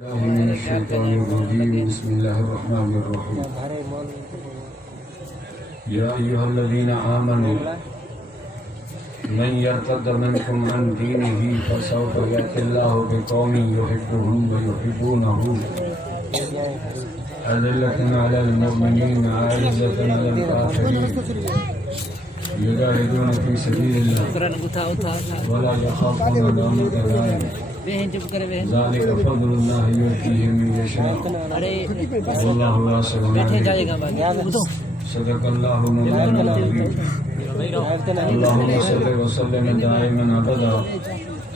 من الشيطان الرجيم بسم الله الرحمن الرحيم يا أيها الذين آمنوا من يرتد منكم عن دينه فسوف يأتي الله بقوم يحبهم ويحبونه أذلة على المؤمنين عزة على الكافرين يجاهدون في سبيل الله ولا يخافون لومة لائم ذلك فضل الله يؤتيه من يشاء والله واسع عليم صدق الله مولانا العظيم اللهم صل وسلم دائما ابدا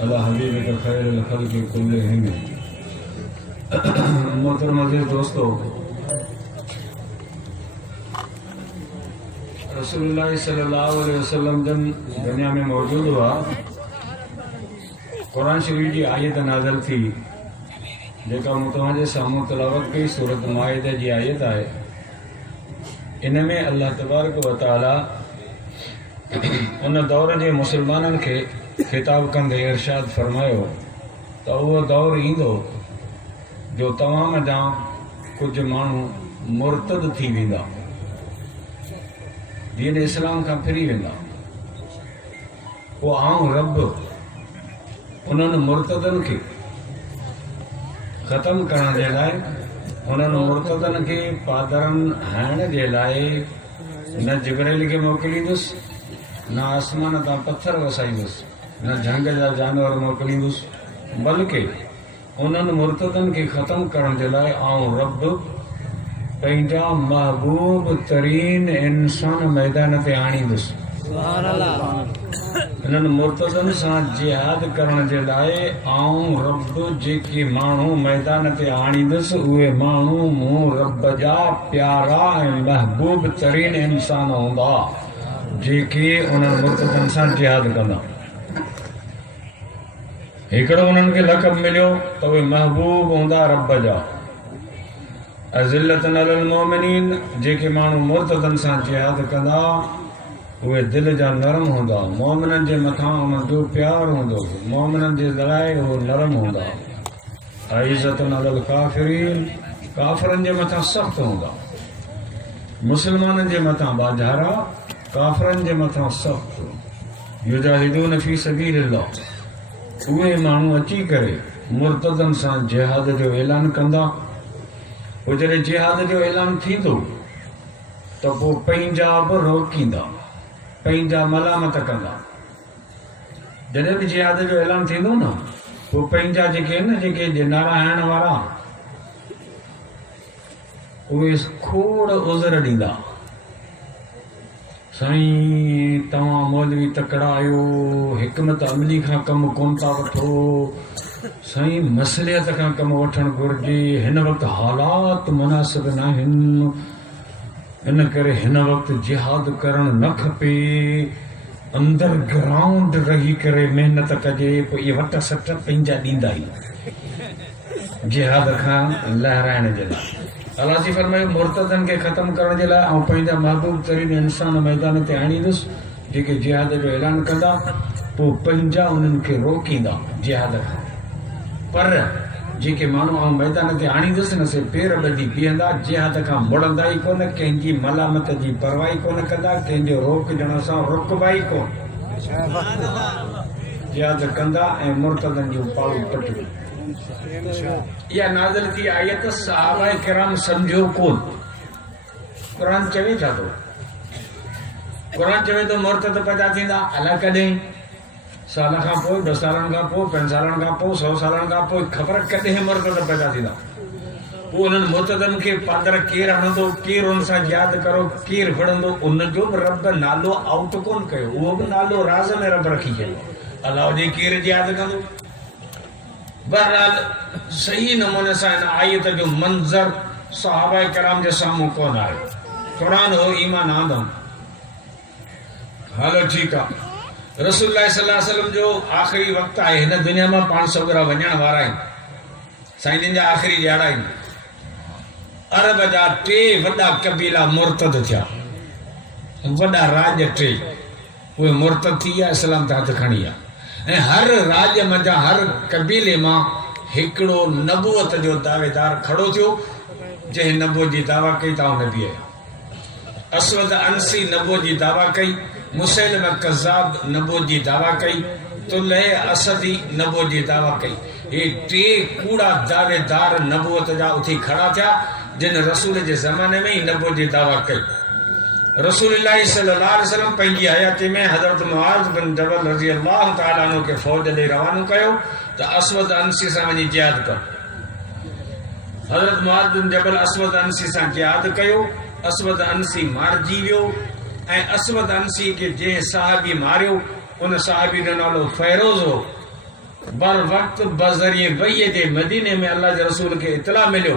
على حبيبك خير الخلق كلهم मोहतरम अज़ीज़ दोस्तों, रसूलुल्लाह सल्लल्लाहु अलैहि वसल्लम जब दुनिया में मौजूद हुआ, कुरान शरीफ जी आयत नाज़िल थी जेका मुतवजे साम्हूं तिलावत कई सूरत माइदा जी आयत आहे। इन में अल्लाह तबारक व तआला उन दौर जे मुसलमाननि खे खिताब कंदे इरशाद फरमायो त उहो दौर ईंदो जो तमाम जा कुछ माण्हू मुर्तद थी वेंदा, दीन इस्लाम खां फिरी वेंदा। पोइ आऊं रब उन्हनि मुर्तदनि खे ख़तमु करण जे लाइ, उन्हनि मुर्तदनि खे पादरनि हणण जे लाइ न जिब्राइल खे मोकिलींदुसि, न आसमान तां पत्थर वसाईंदुसि, न झंग जा जानवर मोकिलींदुसि, बल्कि उन्हनि मुर्तदनि खे ख़तमु करण जे लाइ आऊं रब पंहिंजा महबूब तरीन इंसान मैदान ते आणींदुसि। इन्हनि मुर्तदनि सां जिहाद करण जे लाइ आऊं रब जेके माण्हू मैदान ते आणींदुसि, उहे माण्हू मूं रब जा प्यारा ऐं महबूब तरीन इंसान हूंदा जेके उन्हनि मुर्तदनि सां जिहाद कंदा। हिकिड़ो उन्हनि खे लक़ब मिलियो त उहे महबूब हूंदा रब जा। अज़िल्लतन अलल मोमिनीन, जेके माण्हू मुर्तदनि सां जिहाद कंदा उहे दिलि जा नरम हूंदा, मोमिननि जे मथां उन्हनि जो प्यारु हूंदो, मोमिननि जे लाइ उहे नरम हूंदा। अइज़तन अलल काफ़िरीन, काफ़िरनि जे मथां सख़्तु हूंदा, मुस्लमाननि जे मथां बाज़ारा, काफ़िरनि जे मथां सख़्तु। युजाहिदून फी सबीलिल्लाह, उहे माण्हू अची करे मुर्तदनि सां जिहाद जो ऐलान कंदा। पोइ जॾहिं जिहाद जो ऐलान थींदो त पोइ पंहिंजा बि रोकींदा, पंहिंजा मलामत कंदा। जॾहिं बि जिहाद जो ऐलान थींदो न, पोइ पंहिंजा जेके आहिनि न, जेके नारा हणण वारा, उहे खोड़ उज़र ॾींदा। साईं तव्हां मौलवी तकड़ा आहियो, हिकमत अमली खां कमु कोन था वठो, साईं मसलियत खां कमु वठणु घुरिजे, हिन वक़्तु हालात मुनासिब न आहिनि, इन करे हिन वक़्तु जिहाद करणु न खपे, अंडरग्राउंड रही करे महिनत कजे। पोइ इहे वट सट पंहिंजा ॾींदा ई जिहाद खां लहराइण जे लाइ। अल्लाह जी फरमायो मुर्तदनि खे ख़तमु करण जे लाइ ऐं पंहिंजा महबूब तरीन इंसान मैदान ते आणींदुसि जेके जिहाद जो ऐलान कंदा। पोइ पंहिंजा उन्हनि खे रोकींदा जिहाद खां, पर जेके माण्हू ऐं मैदान ते आणींदुसि न, से पेर ॿधी बीहंदा, जिहाद खां मुड़ंदा ई कोन, कंहिंजी मलामत जी परवाही कोन कंदा, कंहिंजो रोकजण सां रुकबा ई कोन, जिहाद कंदा ऐं मुर्तदनि जूं पाड़ू पटियूं। इहा नाज़िल थी आयत सहाबा किराम सम्झो कोन। क़ुरान चवे छा थो? क़ुरान चवे थो मुर्तद पैदा थींदा, अलाए कॾहिं, साल खां पोइ, 10 सालनि खां पोइ, 5 सालनि खां पोइ, 100 सालनि खां पोइ, ख़बर कॾहिं मुर्तद पैदा थींदा। पोइ उन्हनि मुर्तदनि खे पादर केरु हणंदो, केरु हुन सां यादि करो, केरु विढ़ंदो, उनजो बि रब नालो आउट कोन कयो, उहो बि नालो राज़ में रब रखी छॾियो। अलाह जे केरु यादि कंदो। बहरहाल सही नमूने सां हिन आयत जो मंज़र सहाबा किराम जे साम्हूं कोन आहे। क़ुरान हो, ईमान आंदम। हलो ठीकु आहे, रसूलुल्लाह सल्लल्लाहु अलैहि वसल्लम जो आख़िरी वक़्तु आहे हिन दुनिया मां, पाण सौगरा वञण वारा आहिनि, साईं जिन जा आख़िरी ॾियारा आहिनि। अरब जा 3 वॾा कबीला मुर्तद थिया, वॾा राज 3, उहे मुर्तद थी विया, इस्लाम ते हथ खणी विया। ऐं हर राज्य मंझां, हर कबीले मां हिकिड़ो नबूअत जो दावेदार खड़ो थियो जंहिं नबूअत जी दावा कई त आउं नबी आहियां। असवद अनसी नबूअत जी दावा कई, मुसैलिमा कज़्ज़ाब नबूअत जी दावा कई, तुलह असदी नबूअत जी दावा कई। ये टे कूड़ा दावेदार नबूअत जा उथी खड़ा थिया जिन रसूल जे ज़माने में ही नबूअत जी दावा कई। रसूलुल्लाह सल्लल्लाहु अलैहि वसल्लम पंहिंजी हयाती में हज़रत मुआज़ बिन जबल रज़ी अल्लाहु तआला अन्हु खे फ़ौज ॾे रवानो कयो त असवद अनसी सां वञी जिहाद कर। हज़रत मुआज़ बिन जबल असवद अनसी सां जिहाद कयो। असवद अनसी मारिजी वियो ऐं असवद अनसी खे जंहिं साहबी मारियो उन साहबी जो नालो फ़ैरोज़ हो। बर वक़्त बज़रिए वहीअ जे मदीने में अल्लाह जे रसूल खे इतला मिलियो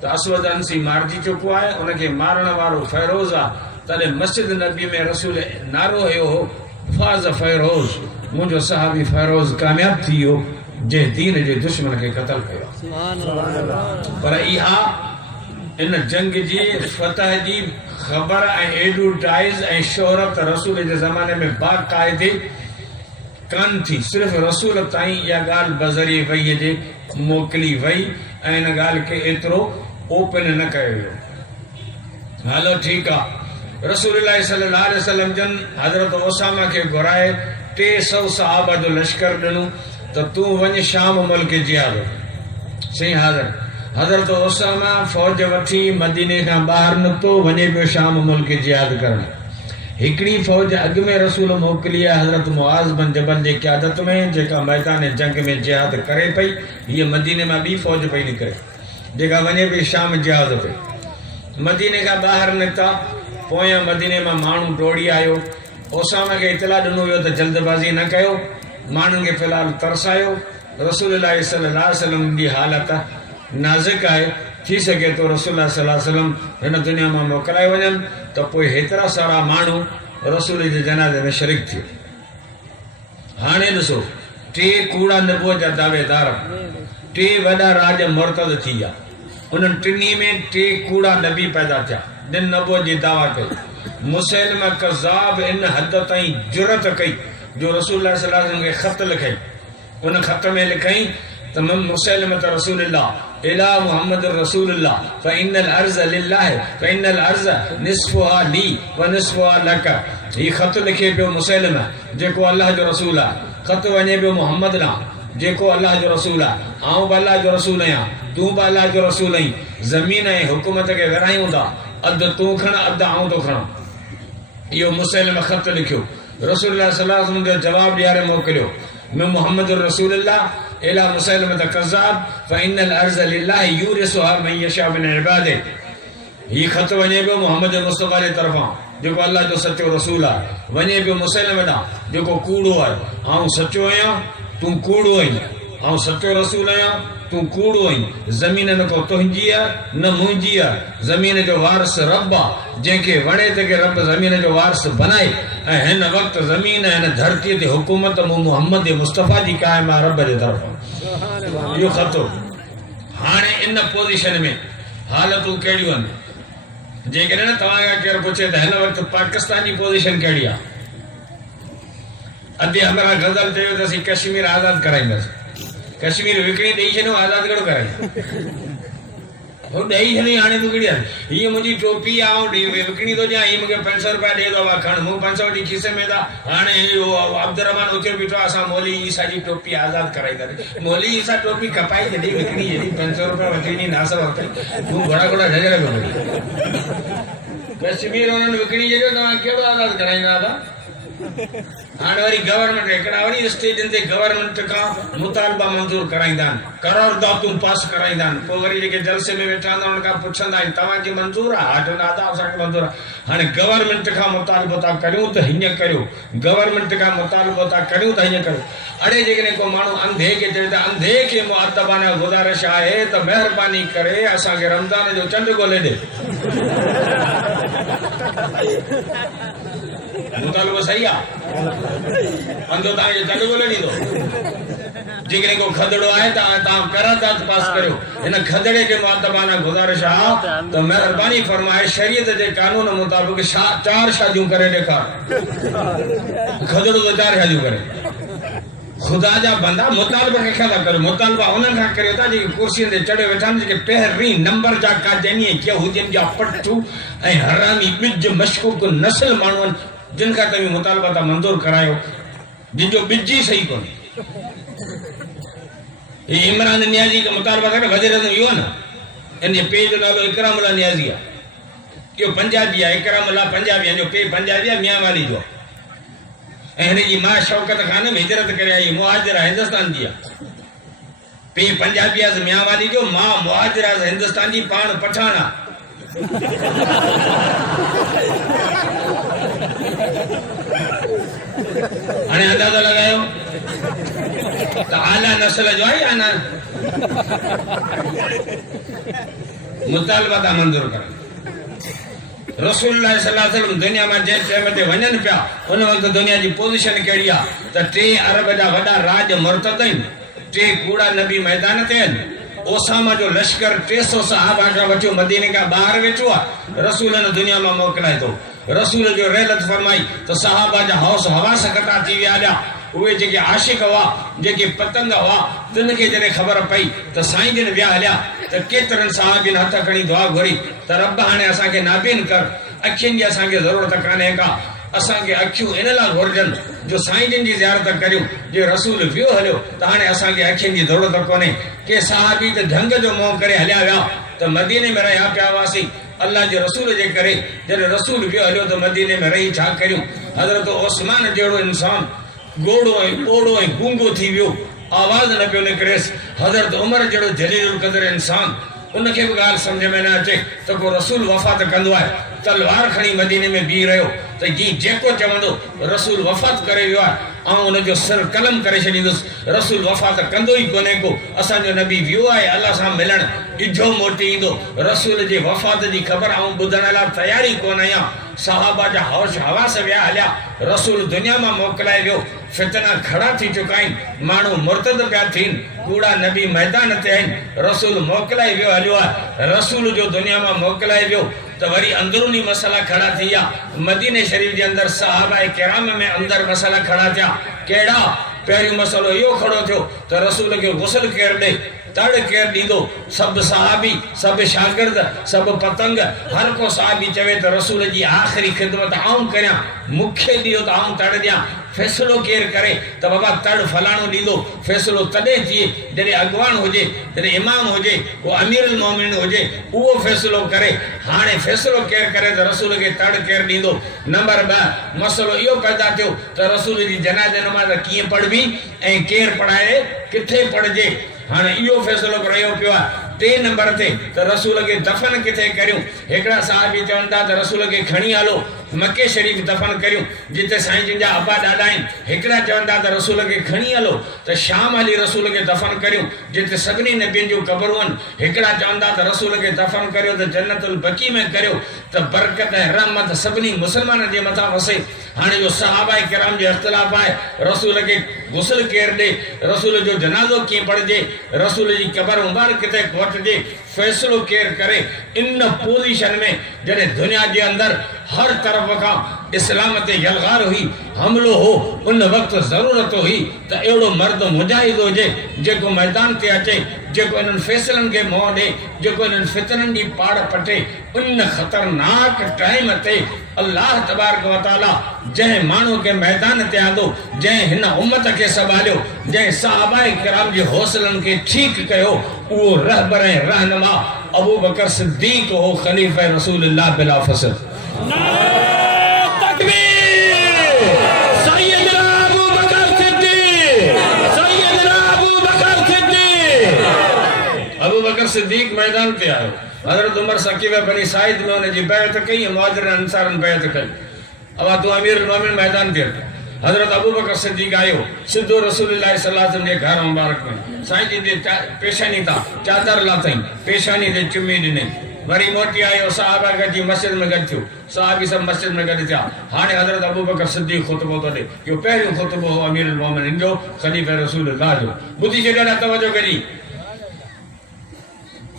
त असवद अनसी मारिजी चुको आहे, उनखे मारण वारो फ़ैरोज़ आहे। तॾहिं मस्जिद नबी में रसूल नारो हयो हो फाज़ फ़ैरोज़, मुंहिंजो साहबी फ़ैरोज़ कामयाब थी वियो जंहिं दीन जे दुश्मन खे क़तल कयो। पर इहा इन जंग जी फतह जी ख़बर ऐं एडवर्टाइज़ ऐं शोहरत रसूल जे ज़माने में बाक़ाइदे कान थी। सिर्फ़ रसूल ताईं इहा ॻाल्हि बज़रिए वहीअ जे मोकिली वई ऐं इन ॻाल्हि खे एतिरो ओपन न कयो वियो। हलो ठीकु आहे। रसूलुल्लाह सल्लल्लाहु अलैहि वसल्लम जन हज़रत उसामा खे घुराए 300 सहाबा जो लश्कर ॾिनो त तूं वञ शाम मुल्क जिहाद। सही हाज़िर। हज़रत उसामा फ़ौज वठी मदीने खां ॿाहिरि निकितो, वञे पियो शाम मुल्क जिहाद करणु। हिकिड़ी फ़ौज अॻु में रसूल मोकिली आहे हज़रत मुआज़ बिन जबल जे क़यादत में, जेका मैदान जंग में जिहाद करे पई। हीअ मदीने मां ॿी फ़ौज पई निकिरे जेका वञे पई शाम जिहाद ते। मदीने खां ॿाहिरि निकिता, पोयां मदीने मां माण्हू डोड़ी आयो। उसामा खे इतला ॾिनो वियो त जल्दबाज़ी न कयो, माण्हुनि खे फ़िलहाल तरसायो। रसूलुल्लाह सल्लल्लाहु अलैहि वसल्लम जी हालत नाज़ुक आहे, थी सघे थो रसूलुल्लाह सल्लल्लाहु अलैहि वसल्लम हिन दुनिया मां मोकिलाए वञनि त पोइ हेतिरा सारा माण्हू रसूल जे जनाज़े में शरीक थियो। हाणे ॾिसो, 3 कूड़ा नबूअत जा दावेदार, 3 वॾा राज मुर्तद थी विया। उन्हनि टिनी में 3 कूड़ा नबी पैदा थिया जिन नबूअत जी दावा कई। मुसैलिमा कज़्ज़ाब इन हद ताईं जुरत कई जो रसूलुल्लाह सल्लल्लाहु अलैहि वसल्लम खे ख़त लिखई। उन ख़त में लिखई त मुसैलिमत रसूलुल्लाह इला मुहम्मद रसूलुल्लाह फ़इन्नल अर्ज़ लिल्लाह फ़इन्नल अर्ज़ निस्फ़ुहा ली व निस्फ़ुहा लक। ही ख़त लिखे पियो मुसैलिमा जेको अल्लाह जो रसूल आहे। ख़त वञे पियो मुहम्मद ॾांहुं जेको अल्लाह जो रसूल आहे। आउं बि अल्लाह जो रसूल आहियां, तूं बि अल्लाह जो रसूल आहीं। ज़मीन ऐं हुकूमत खे विरायूं था, अधु तूं खण अधु आउं थो खणां। इहो मुसैलिमा ख़त लिखियो। रसूलुल्लाह सल्लल्लाहु अलैहि वसल्लम जो जवाबु ॾियारे मोकिलियो में मुहम्मद रसूलुल्लाह इला मुसैलिमत कज़्ज़ाब फ़इन्नल अर्ज़ लिल्लाह यूरिसुहा मन यशा मिन इबादिही। ही ख़त वञे पियो मुहम्मद मुस्तफ़ा जे तरफ़ां जेको अल्लाह जो सचो रसूल आहे। वञे पियो मुसैलिमा ॾांहुं जेको कूड़ो आहे। आउं सचो आहियां, तूं कूड़ो आहीं। आउं सचो रसूल आहियां, तूं कूड़ो आहीं। ज़मीन न को तुंहिंजी आहे न मुंहिंजी आहे। ज़मीन जो वारिस रब आहे, जंहिंखे वणे त के रब ज़मीन जो वारिस बनाए। ऐं हिन वक़्तु ज़मीन हिन धरतीअ ते हुकूमत मूं मुहम्मद मुस्तफ़ा जी क़ाइम आहे रब जे तरफ़ां। इहो ख़त। हाणे इन पोज़ीशन में हालतूं कहिड़ियूं आहिनि? जेकॾहिं न तव्हांखां केरु पुछे त हिन वक़्तु पाकिस्तान जी पोज़ीशन कहिड़ी आहे? अॼु हमरा गज़ल चयो त असीं कश्मीर आज़ादु कराईंदासीं। कश्मीर विकिणी ॾेई छॾियो, आज़ादु कहिड़ो कराई? ॾेई छॾी। हाणे तूं कहिड़ी आहे? हीअ मुंहिंजी टोपी आहे, विकिणी थो ॾियां। हीअ मूंखे 500 रुपया ॾे थो, खण। मूं 500 वठी खीसे में था। हाणे अब्दुर्रहमान उथियो बीठो, असां मौली ईसा जी टोपी आज़ादु कराईंदासीं। मौली ईसा टोपी कपाई छॾी, विकिणी छॾी, 500 रुपया वठी ॾी नास वक़्तु। तूं घोड़ा घोड़ा झगड़ा पियो करी। कश्मीर हुननि विकिणी छॾियो, तव्हां कहिड़ो आज़ादु कराईंदा हुआ? हाणे वरी गवर्नमेंट हिकिड़ा वरी स्टेजनि ते गवर्नमेंट खां मुतालबा मंज़ूर कराईंदा आहिनि, करारदातूं पास कराईंदा आहिनि। पोइ वरी जेके जलसे में वेठा हूंदा उन्हनि खां पुछंदा आहिनि तव्हांखे मंज़ूर आहे? हा जनादा असांखे मंज़ूर आहे। हाणे गवर्नमेंट खां मुतालबो था करियूं त हीअं करियो, गवर्नमेंट खां मुतालबो था करियूं त हीअं करियो। अड़े जेकॾहिं को माण्हू अंधे खे चए त अंधे खे मुअदबाना गुज़ारिश आहे त महिरबानी करे असांखे रमज़ान जो चंड ॻोल्हे ॾे। मुतालबो सही आहे? अंधो तव्हांखे चंड ॻोल्हे ॾींदो? जेकॾहिं को खदड़ो आहे त तव्हां करारदाद पास करियो। हिन खदड़े खे मुअदबाना गुज़ारिश आहे त महिरबानी फरमाए शरीयत जे कानून मुताबिक़ 4 शादियूं करे ॾेखार। खदड़ो त 4 शादियूं करे। खुदा जा बंदा मुतालबा कंहिंखां था करो, मुतालबा उन्हनि खां करियो था जेके कुर्सीअ ते चढ़े वेठा आहिनि, जेके पहिरीं नंबर जा काजानी कीअं हुजनि जा पठू ऐं हरामी ॿिज मशकूक नस्ल माण्हू आहिनि जिन खां तव्हां मुतालबा था मंज़ूर करायो, जिन जो ॿिज ई सही कोन्हे। इमरान नियाज़ी का मुतालबा करे वज़ीर आज़म इहो न, इन जे पीउ जो नालो इकरामुल्ला नियाज़ी आहे, इहो पंजाबी आहे, इकरामुल्ला पंजाबी आहे, जो पीउ पंजाबी आहे, मियां वाली जो। ऐं हिन जी मां शौकत ख़ानम हिजरत करे आई, मुहाजिर आहे, हिंदुस्तान जी आहे। पीउ पंजाबी आहे मियां वाली जो, मां मुहाजिर आहे हिंदुस्तान जी, पाण पठान आहे। हाणे अंदाज़ो लगायो त आला नस्ल जो आहे या न। मुतालबा था मंज़ूर कनि। रसूलुल्लाह सल्लल्लाहु अलैहि वसल्लम दुनिया में जंहिं टाइम ते वञनि पिया उन वक़्तु दुनिया जी पोज़ीशन कहिड़ी आहे त 3 अरब जा वॾा राज मुर्तद आहिनि, 3 कूड़ा नबी मैदान ते आहिनि। ओसामा जो लश्कर 300 सहाबा खां वठी मदीने खां ॿाहिरि वेठो आहे, रसूल ने दुनिया में मोकिलाए थो। रसूल जो रहलत फरमाई त सहाबा जा हौस हवास कटा थी विया हलिया। उहे जेके आशिक हुआ, जेके पतंग हुआ, तिन खे जॾहिं ख़बर पई त साईं जिन विया हलिया त केतिरनि साहिबिन हथ खणी दुआ घुरी त रब हाणे असांखे नाबीन कर, अखियुनि जी असांखे ज़रूरत कान्हे का, असांखे अखियूं इन लाइ घुरजनि जो साईं जिन जी ज़ियारत करियूं। जे रसूल वियो हलियो त हाणे असांखे अखियुनि जी ज़रूरत कोन्हे। के साहिबी त झंग जो मोह करे हलिया विया त मदीने में रहिया पिया हुआसीं अल्लाह जे रसूल जे करे। जॾहिं रसूल वियो हलियो त मदीने में रही छा करियूं। हज़रत उस्मान जहिड़ो इंसान गोड़ो ऐं ॿोड़ो ऐं गूंगो थी वियो, आवाज़ न पियो निकिरेसि। हज़रत उमर जहिड़ो जलील क़दर इंसान, उनखे बि ॻाल्हि सम्झ में न अचे त को रसूल वफ़ात कंदो आहे, तलवार खणी मदीने में बीह रहियो त जेको चवंदो रसूल वफ़ात करे वियो आहे ऐं उनजो सिर कलम करे छॾींदुसि। रसूल वफ़ात कंदो ई कोन्हे को, असांजो नबी वियो आहे अल्लाह सां मिलणु, ॾिठो मोटी ईंदो। रसूल जे वफ़ात जी ख़बर ऐं ॿुधण लाइ तयारी कोन आहियां। सहाबा जा हौश हवास विया हलिया, रसूल दुनिया में मोकिलाए वियो। फितना खड़ा थी चुका आहिनि, माण्हू मुर्तद पिया थियनि, कूड़ा नबी मैदान ते आहिनि। रसूल मोकिलाए वियो हलियो आहे। रसूल जो दुनिया में मोकिलाए वियो त वरी अंदरूनी मसला खड़ा थी विया। मदीने शरीफ़ जे अंदरि सहाबा किराम में अंदरि मसला खड़ा थिया। कहिड़ा? पहिरियों मसलो इहो खड़ो थियो त रसूल खे गुस्ल केरु ॾे, तड़ केरु ॾींदो। सभु सहाबी, सभु शागिर्द, सभु पतंग, हर को सहाबी चवे त रसूल जी आख़िरी ख़िदमत आऊं करियां, मूंखे ॾियो त आऊं तड़ ॾियां। फ़ैसिलो केरु करे त बाबा तड़ फलाणो ॾींदो। फ़ैसिलो तॾहिं थिए जॾहिं अॻवान हुजे, जॾहिं इमाम हुजे, को अमीरुल मोमिनीन हुजे, उहो फ़ैसिलो करे। हाणे फ़ैसिलो केरु करे त रसूल खे तड़ केरु ॾींदो। नंबर 2 मसलो इहो पैदा थियो त रसूल जी जनाज़े नमाज़ कीअं पढ़बी ऐं केरु पढ़ाए, किथे पढ़जे। हाणे इहो फ़ैसिलो रहियो पियो आहे। 3 नंबर ते त रसूल खे दफ़न किथे करियूं। हिकिड़ा साहिबी चवनि था त रसूल खे खणी हलो मके शरीफ़ दफ़न करियूं जिते साईं जिन जा अबा ॾाॾा आहिनि। हिकिड़ा चवनि था त रसूल खे खणी हलो त शाम हली रसूल खे दफ़न करियूं जिते सभिनी नबियनि जूं क़बरूं आहिनि। हिकिड़ा चवनि था त रसूल खे दफ़न करियो त जन्नतुल बकी में करियो त बरकत ऐं रहमत सभिनी मुस्लमाननि जे मथां वसे। हाणे जो सहाबा किराम जो इख़्तिलाफ़ आहे, रसूल खे गुस्ल केरु ॾे, रसूल जो जनाज़ो कीअं पढ़िजे, रसूल जी क़बर मुबारक किथे वठिजे, फ़ैसिलो केरु करे। इन पोज़ीशन में जॾहिं दुनिया जे अंदरि हर तरफ़ खां इस्लाम ते यलगार हुई, हमलो हो, उन वक़्तु ज़रूरत हुई त अहिड़ो मर्द मुजाहिद हुजे जेको मैदान ते अचे, जेको इन्हनि फ़ैसिलनि खे मोह ॾे, जेको इन्हनि फितरनि जी पाड़ पटे। उन ख़तरनाक टाइम ते अल्लाह तबारक व तआला जंहिं माण्हू खे मैदान ते आंदो, जंहिं हिन उम्मत खे संभालियो, जंहिं सहाबाए किराम जे हौसलनि खे ठीकु कयो, उहो रहबर ऐं रहनुमा अबू बकर सिद्दीक़ हो, ख़लीफ़ा रसूलुल्लाह बिला फ़सल। अबू बकर सिद्दीक़ मैदान ते आयो। हज़रत उमर सकीफ़ बनी साइद में उनजी बैत कई, मुहाजिरनि अंसारनि बैत कई। अब तू अमीरुल मोमिनीन मैदान ते हज़रत अबू बकर सिद्दीक़ आयो सिद्धो रसूलुल्लाह सल्लल्लाहु अलैहि वसल्लम जे घर मुबारक में। साईं जी जे पेशानी था चादर लाथई, पेशानी ते चुमी ॾिनई। वरी मोटी आयो, सहाबा गॾिजी मस्जिद में गॾु थियो, सहाबी सभु मस्जिद में गॾु थिया। हाणे हज़रत अबू बकर सिद्दीक़ ख़ुतबो थो ॾे। इहो पहिरियों ख़ुतबो हो अमीरुल मोमिनीन जो, ख़लीफ़ा रसूलुल्लाह जो। ॿुधी छॾियो, तवजो करी।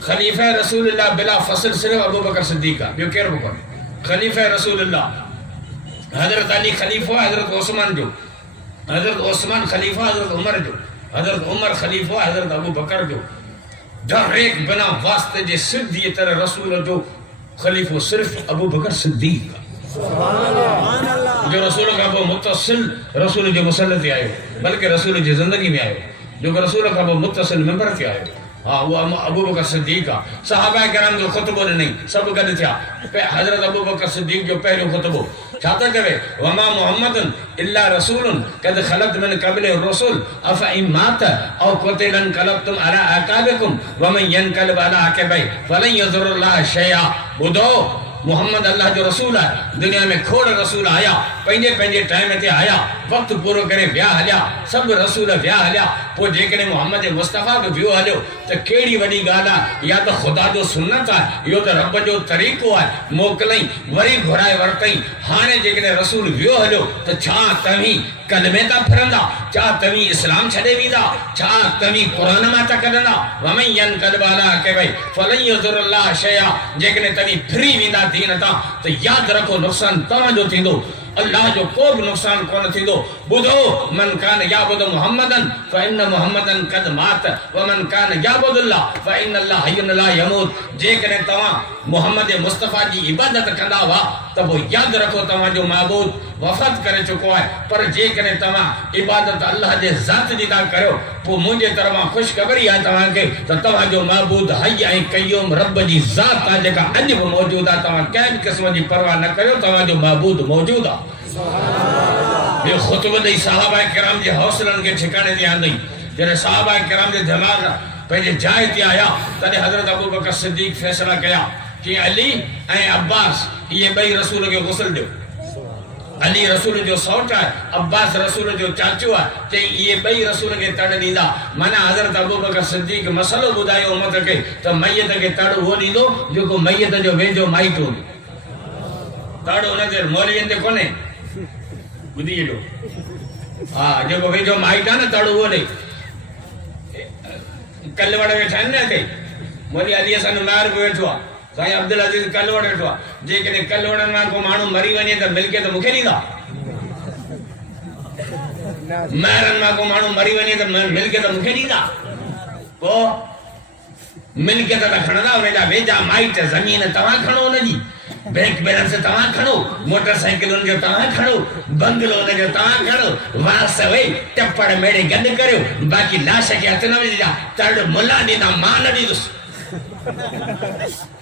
ख़लीफ़ा रसूलुल्लाह बिला फ़सल सिर्फ़ अबू बकर सिद्दीक़ आहे, ॿियो केरु बि कोन्हे। ख़लीफ़ा रसूलुल्लाह, हज़रत अली ख़लीफ़ो आहे हज़रत उस्मान जो, हज़रत उस्मान खलीफा हज़रत उमर जो, हज़रत उमर खलीफा हज़रत अबू बकर जो, डायरेक्ट बिना वास्ते जे सिद्धी तरह रसूल जो खलीफो सिर्फ अबू बकर सिद्दीक जो रसूल का वो मुत्तसिल रसूल जो मुसल्लत आयो, बल्कि रसूल जी जिंदगी में आयो, जो रसूल का वो मुत्तसिल मेंबर ते आयो। हाँ वो अबू बकर सिद्दीक आ। सहाबा किराम जो खुतबो नहीं सब गड थिया। हजरत अबू बकर सिद्दीक जो पहलो खुतबो छा था करे, वमा मुहम्मदुन इल्ला रसूलुन कद खलत मिन क़ब्लिहि रसूल अफ़ इन मात औ क़ुतिलन क़लबतुम अला अक़ाबिकुम व मन यनक़लिब अला अक़बैहि फलन यज़ुरुल्लाह शैआ। बुधो मोहम्मद अल्लाह जो रसूल है, दुनिया में खोड़ रसूल आया, पंहिंजे पंहिंजे टाइम ते आया, वक्त पूरो करे विया हलिया, सब रसूल विया हलिया, पोइ जेकॾहिं मोहम्मद मुस्तफ़ा बि वियो हलियो त कहिड़ी वॾी ॻाल्हि आहे। या त ख़ुदा जो सुन्नत आहे, इहो त रब जो तरीक़ो आहे, मोकिलई वरी घुराए वरितई। हाणे जेकॾहिं रसूल वियो हलियो त छा तव्हीं कलमे था फिरंदा, छा तव्हीं इस्लाम छॾे वेंदा, छा तव्हीं क़ुरान मां था कढंदा। वमन यनक़लिब अला अक़बैहि फलन यज़ुरुल्लाह शैआ। जेकॾहिं तव्हीं फिरी वेंदा दीन तां त यादि रखो नुक़सान तव्हांजो थींदो, अल्लाह जो को भी नुक़सान कोन थींदो। बुधो मन कान याबुदु मुहम्मदन फ़इन मुहम्मदन कद मात व मन कान याबुदुल्लाह फ़इन अल्लाह हय्युन ला यमूत। जेकॾहिं तव्हां मोहम्मद मुस्तफ़ा जी इबादत कंदा हुआ त पोइ यादि रखो तव्हांजो महबूद वफ़ात करे चुको आहे। पर जेकॾहिं तव्हां इबादत अल्लाह जे ज़ात जी था करियो, पोइ मुंहिंजे तरफ़ां ख़ुशख़बरी आहे तव्हांखे त तव्हांजो महबूद हय ऐं क़य्यूम रब जी ज़ात आहे जेका अॼु बि मौजूदु आहे। तव्हां कंहिं बि क़िस्म जी परवाह न करियो, तव्हांजो महबूद मौजूदु आहे। ये खुतबो दी सहाबा किराम जे हौसलन के ठिकाने ते आंदई। जॾहिं सहाबा किराम जे दिमाग पंहिंजे जाइ ते आया, तॾहिं हज़रत अबू बकर सिद्दीक फैसला कया कि अली ऐं अब्बास ये ॿई रसूल खे गुस्ल ॾियो। अली रसूल जो सौट आहे, अब्बास रसूल जो चाचो आहे, चई इहे ॿई रसूल खे तड़ ॾींदा। माना हज़रत अबू बकर सिद्दीक मसलो ॿुधायो उमत खे त मैयत खे तड़ उहो ॾींदो जेको मैयत जो वेझो माइट हूंदो। तड़ हुनजे मौलवियुनि ते कोन्हे, ॿुधी हेॾो। हा जेको वेझो माइट आहे न तड़ उहो ॾे। कलवड़ वेठा आहिनि न हिते, मौली अली असांजो महर बि वेठो आहे, साईं अब्दुल अज़ीज़ कलवड़ वेठो आहे। जेकॾहिं कलवड़नि मां को माण्हू मरी वञे त मिल्कियत मूंखे ॾींदा? महरनि मां को माण्हू मरी वञे त मिल्कियत मूंखे ॾींदा? पोइ मिल्कियत त खणंदा हुनजा वेझा माइट, ज़मीन तव्हां खणो, हुनजी बैंक बैलेंस तव्हां खणो, मोटरसाइकिलुनि जो तव्हां खणो, बंगलो हुनजो तव्हां खणो, वास वे टपड़ मेड़े गॾु करियो, बाक़ी लाश खे हथ न विझिजा। तड़ मुला ॾींदा, मां न ॾींदुसि।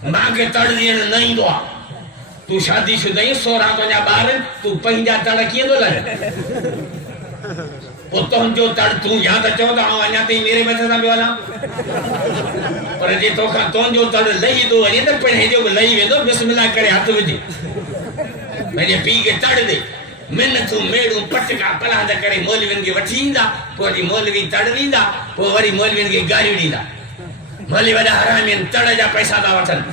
मूंखे तड़ ॾियण न ईंदो आहे। तूं शादी शुदा आहीं, 16 तुंहिंजा ॿार, तूं पंहिंजा तड़ कीअं थो लॻे? पोइ तुंहिंजो तड़ तूं या त चओ त अञा ताईं मेरे मथे सां पियो हलां, पर जे तोखां तुंहिंजो तड़ लही थो वञे त पिण हेॾो बि लही वेंदो। बिस्मिल्लाह करे हथ विझी पंहिंजे पीउ खे तड़ ॾे। मिनतूं मेड़ूं पटका पलाद करे मौलवियुनि खे वठी ईंदा, पोइ वरी मौलवी तड़ ॾींदा, पोइ वरी मौलवियुनि खे गारियूं ॾींदा। मौलवी वॾा हरामी आहिनि, तड़ जा पैसा था वठनि।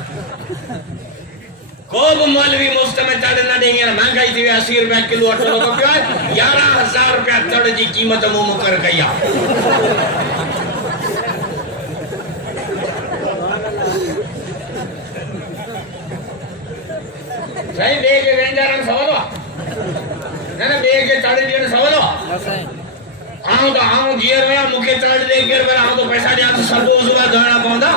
को भी मौलवी मुफ्त में तड़ न देंगे। महंगाई थी 80 रुपया किलो अटो तो पियो आहे, 11,000 रुपया तड़ जी कीमत मुंह मुकर कई आहे। सही ॿिए खे वेंदारण सवलो आहे न, न ॿिए खे तड़ ॾियण सवलो आहे। आऊं त आऊं जीअर आहियां, मूंखे तड़ ॾे केर, पर आऊं तो पैसा ॾियां त सभु उज़वा धोइणा पवंदा।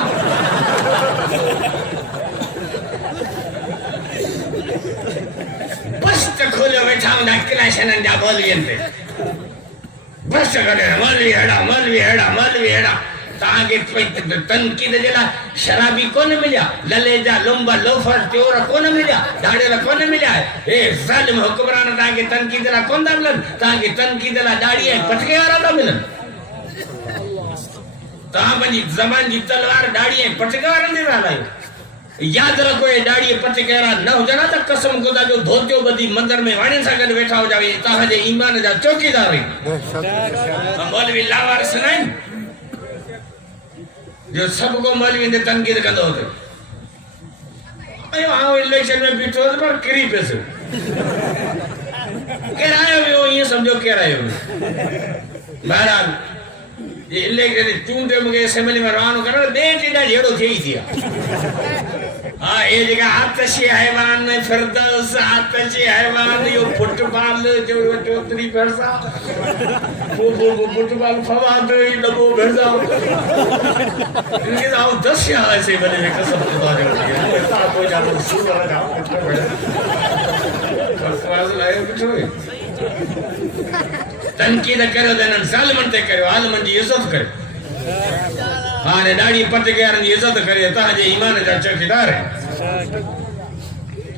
बस त खोलियो वेठा हूंदा क्लाशननि जा मौलवियुनि ते। बस करे मौलवी हेड़ा, मौलवी हेड़ा, मौलवी हेड़ा। तव्हांखे तनक़ीद जे लाइ शराबी कोन मिलिया, लले जा लुंब लोफर चोर कोन मिलिया, दाड़ियल कोन मिलिया। हे ज़ालिम हुक्मरान तव्हांखे तनक़ीद लाइ कोन था मिलनि, तव्हांखे तनक़ीद लाइ दाड़ी ऐं पटके वारा था मिलनि। तव्हां पंहिंजी ज़बान जी तलवार दाड़ी ऐं पटके वारनि ते था हलायो। यादि रखो, हे दाड़ी पटके वारा न हुजनि त कसम ख़ुदा जो धोतियो ॿधी मंदर में वाणियुनि सां गॾु वेठा हुजा, तव्हांजे ईमान जा चौकीदार आहिनि। मौलवी लावारिस न आहिनि जो सब को मौलवी ने तनकीद कंदो हुते। आऊं इलेक्शन में बीठो पर किरी पियुसि। केरु आयो वियो ईअं सम्झो केरु आयो वियो। बहरहाल ये इलेक्शन चूंडे मूंखे असेंबली में रवानो करणु ॿिए टे ॾींहं जहिड़ो थिए ई थी आहे। हाँ ये जगह आतशी हैवान फिरदौस आतशी हैवान यो फुटबॉल जो चौधरी भरसा वो फुटबॉल फवाद ये डबो भरसा इनके जाओ 10 ऐसे बने कसम खुदा के साथ हो जाओ सुबह जाओ बस लाए बिठो तनकीद करो देन जालिमन ते करो आलमन जी इज्जत करो हाँ ने दाढ़ी पट के यार इज्जत करे ताजे ईमान जा चौकीदार है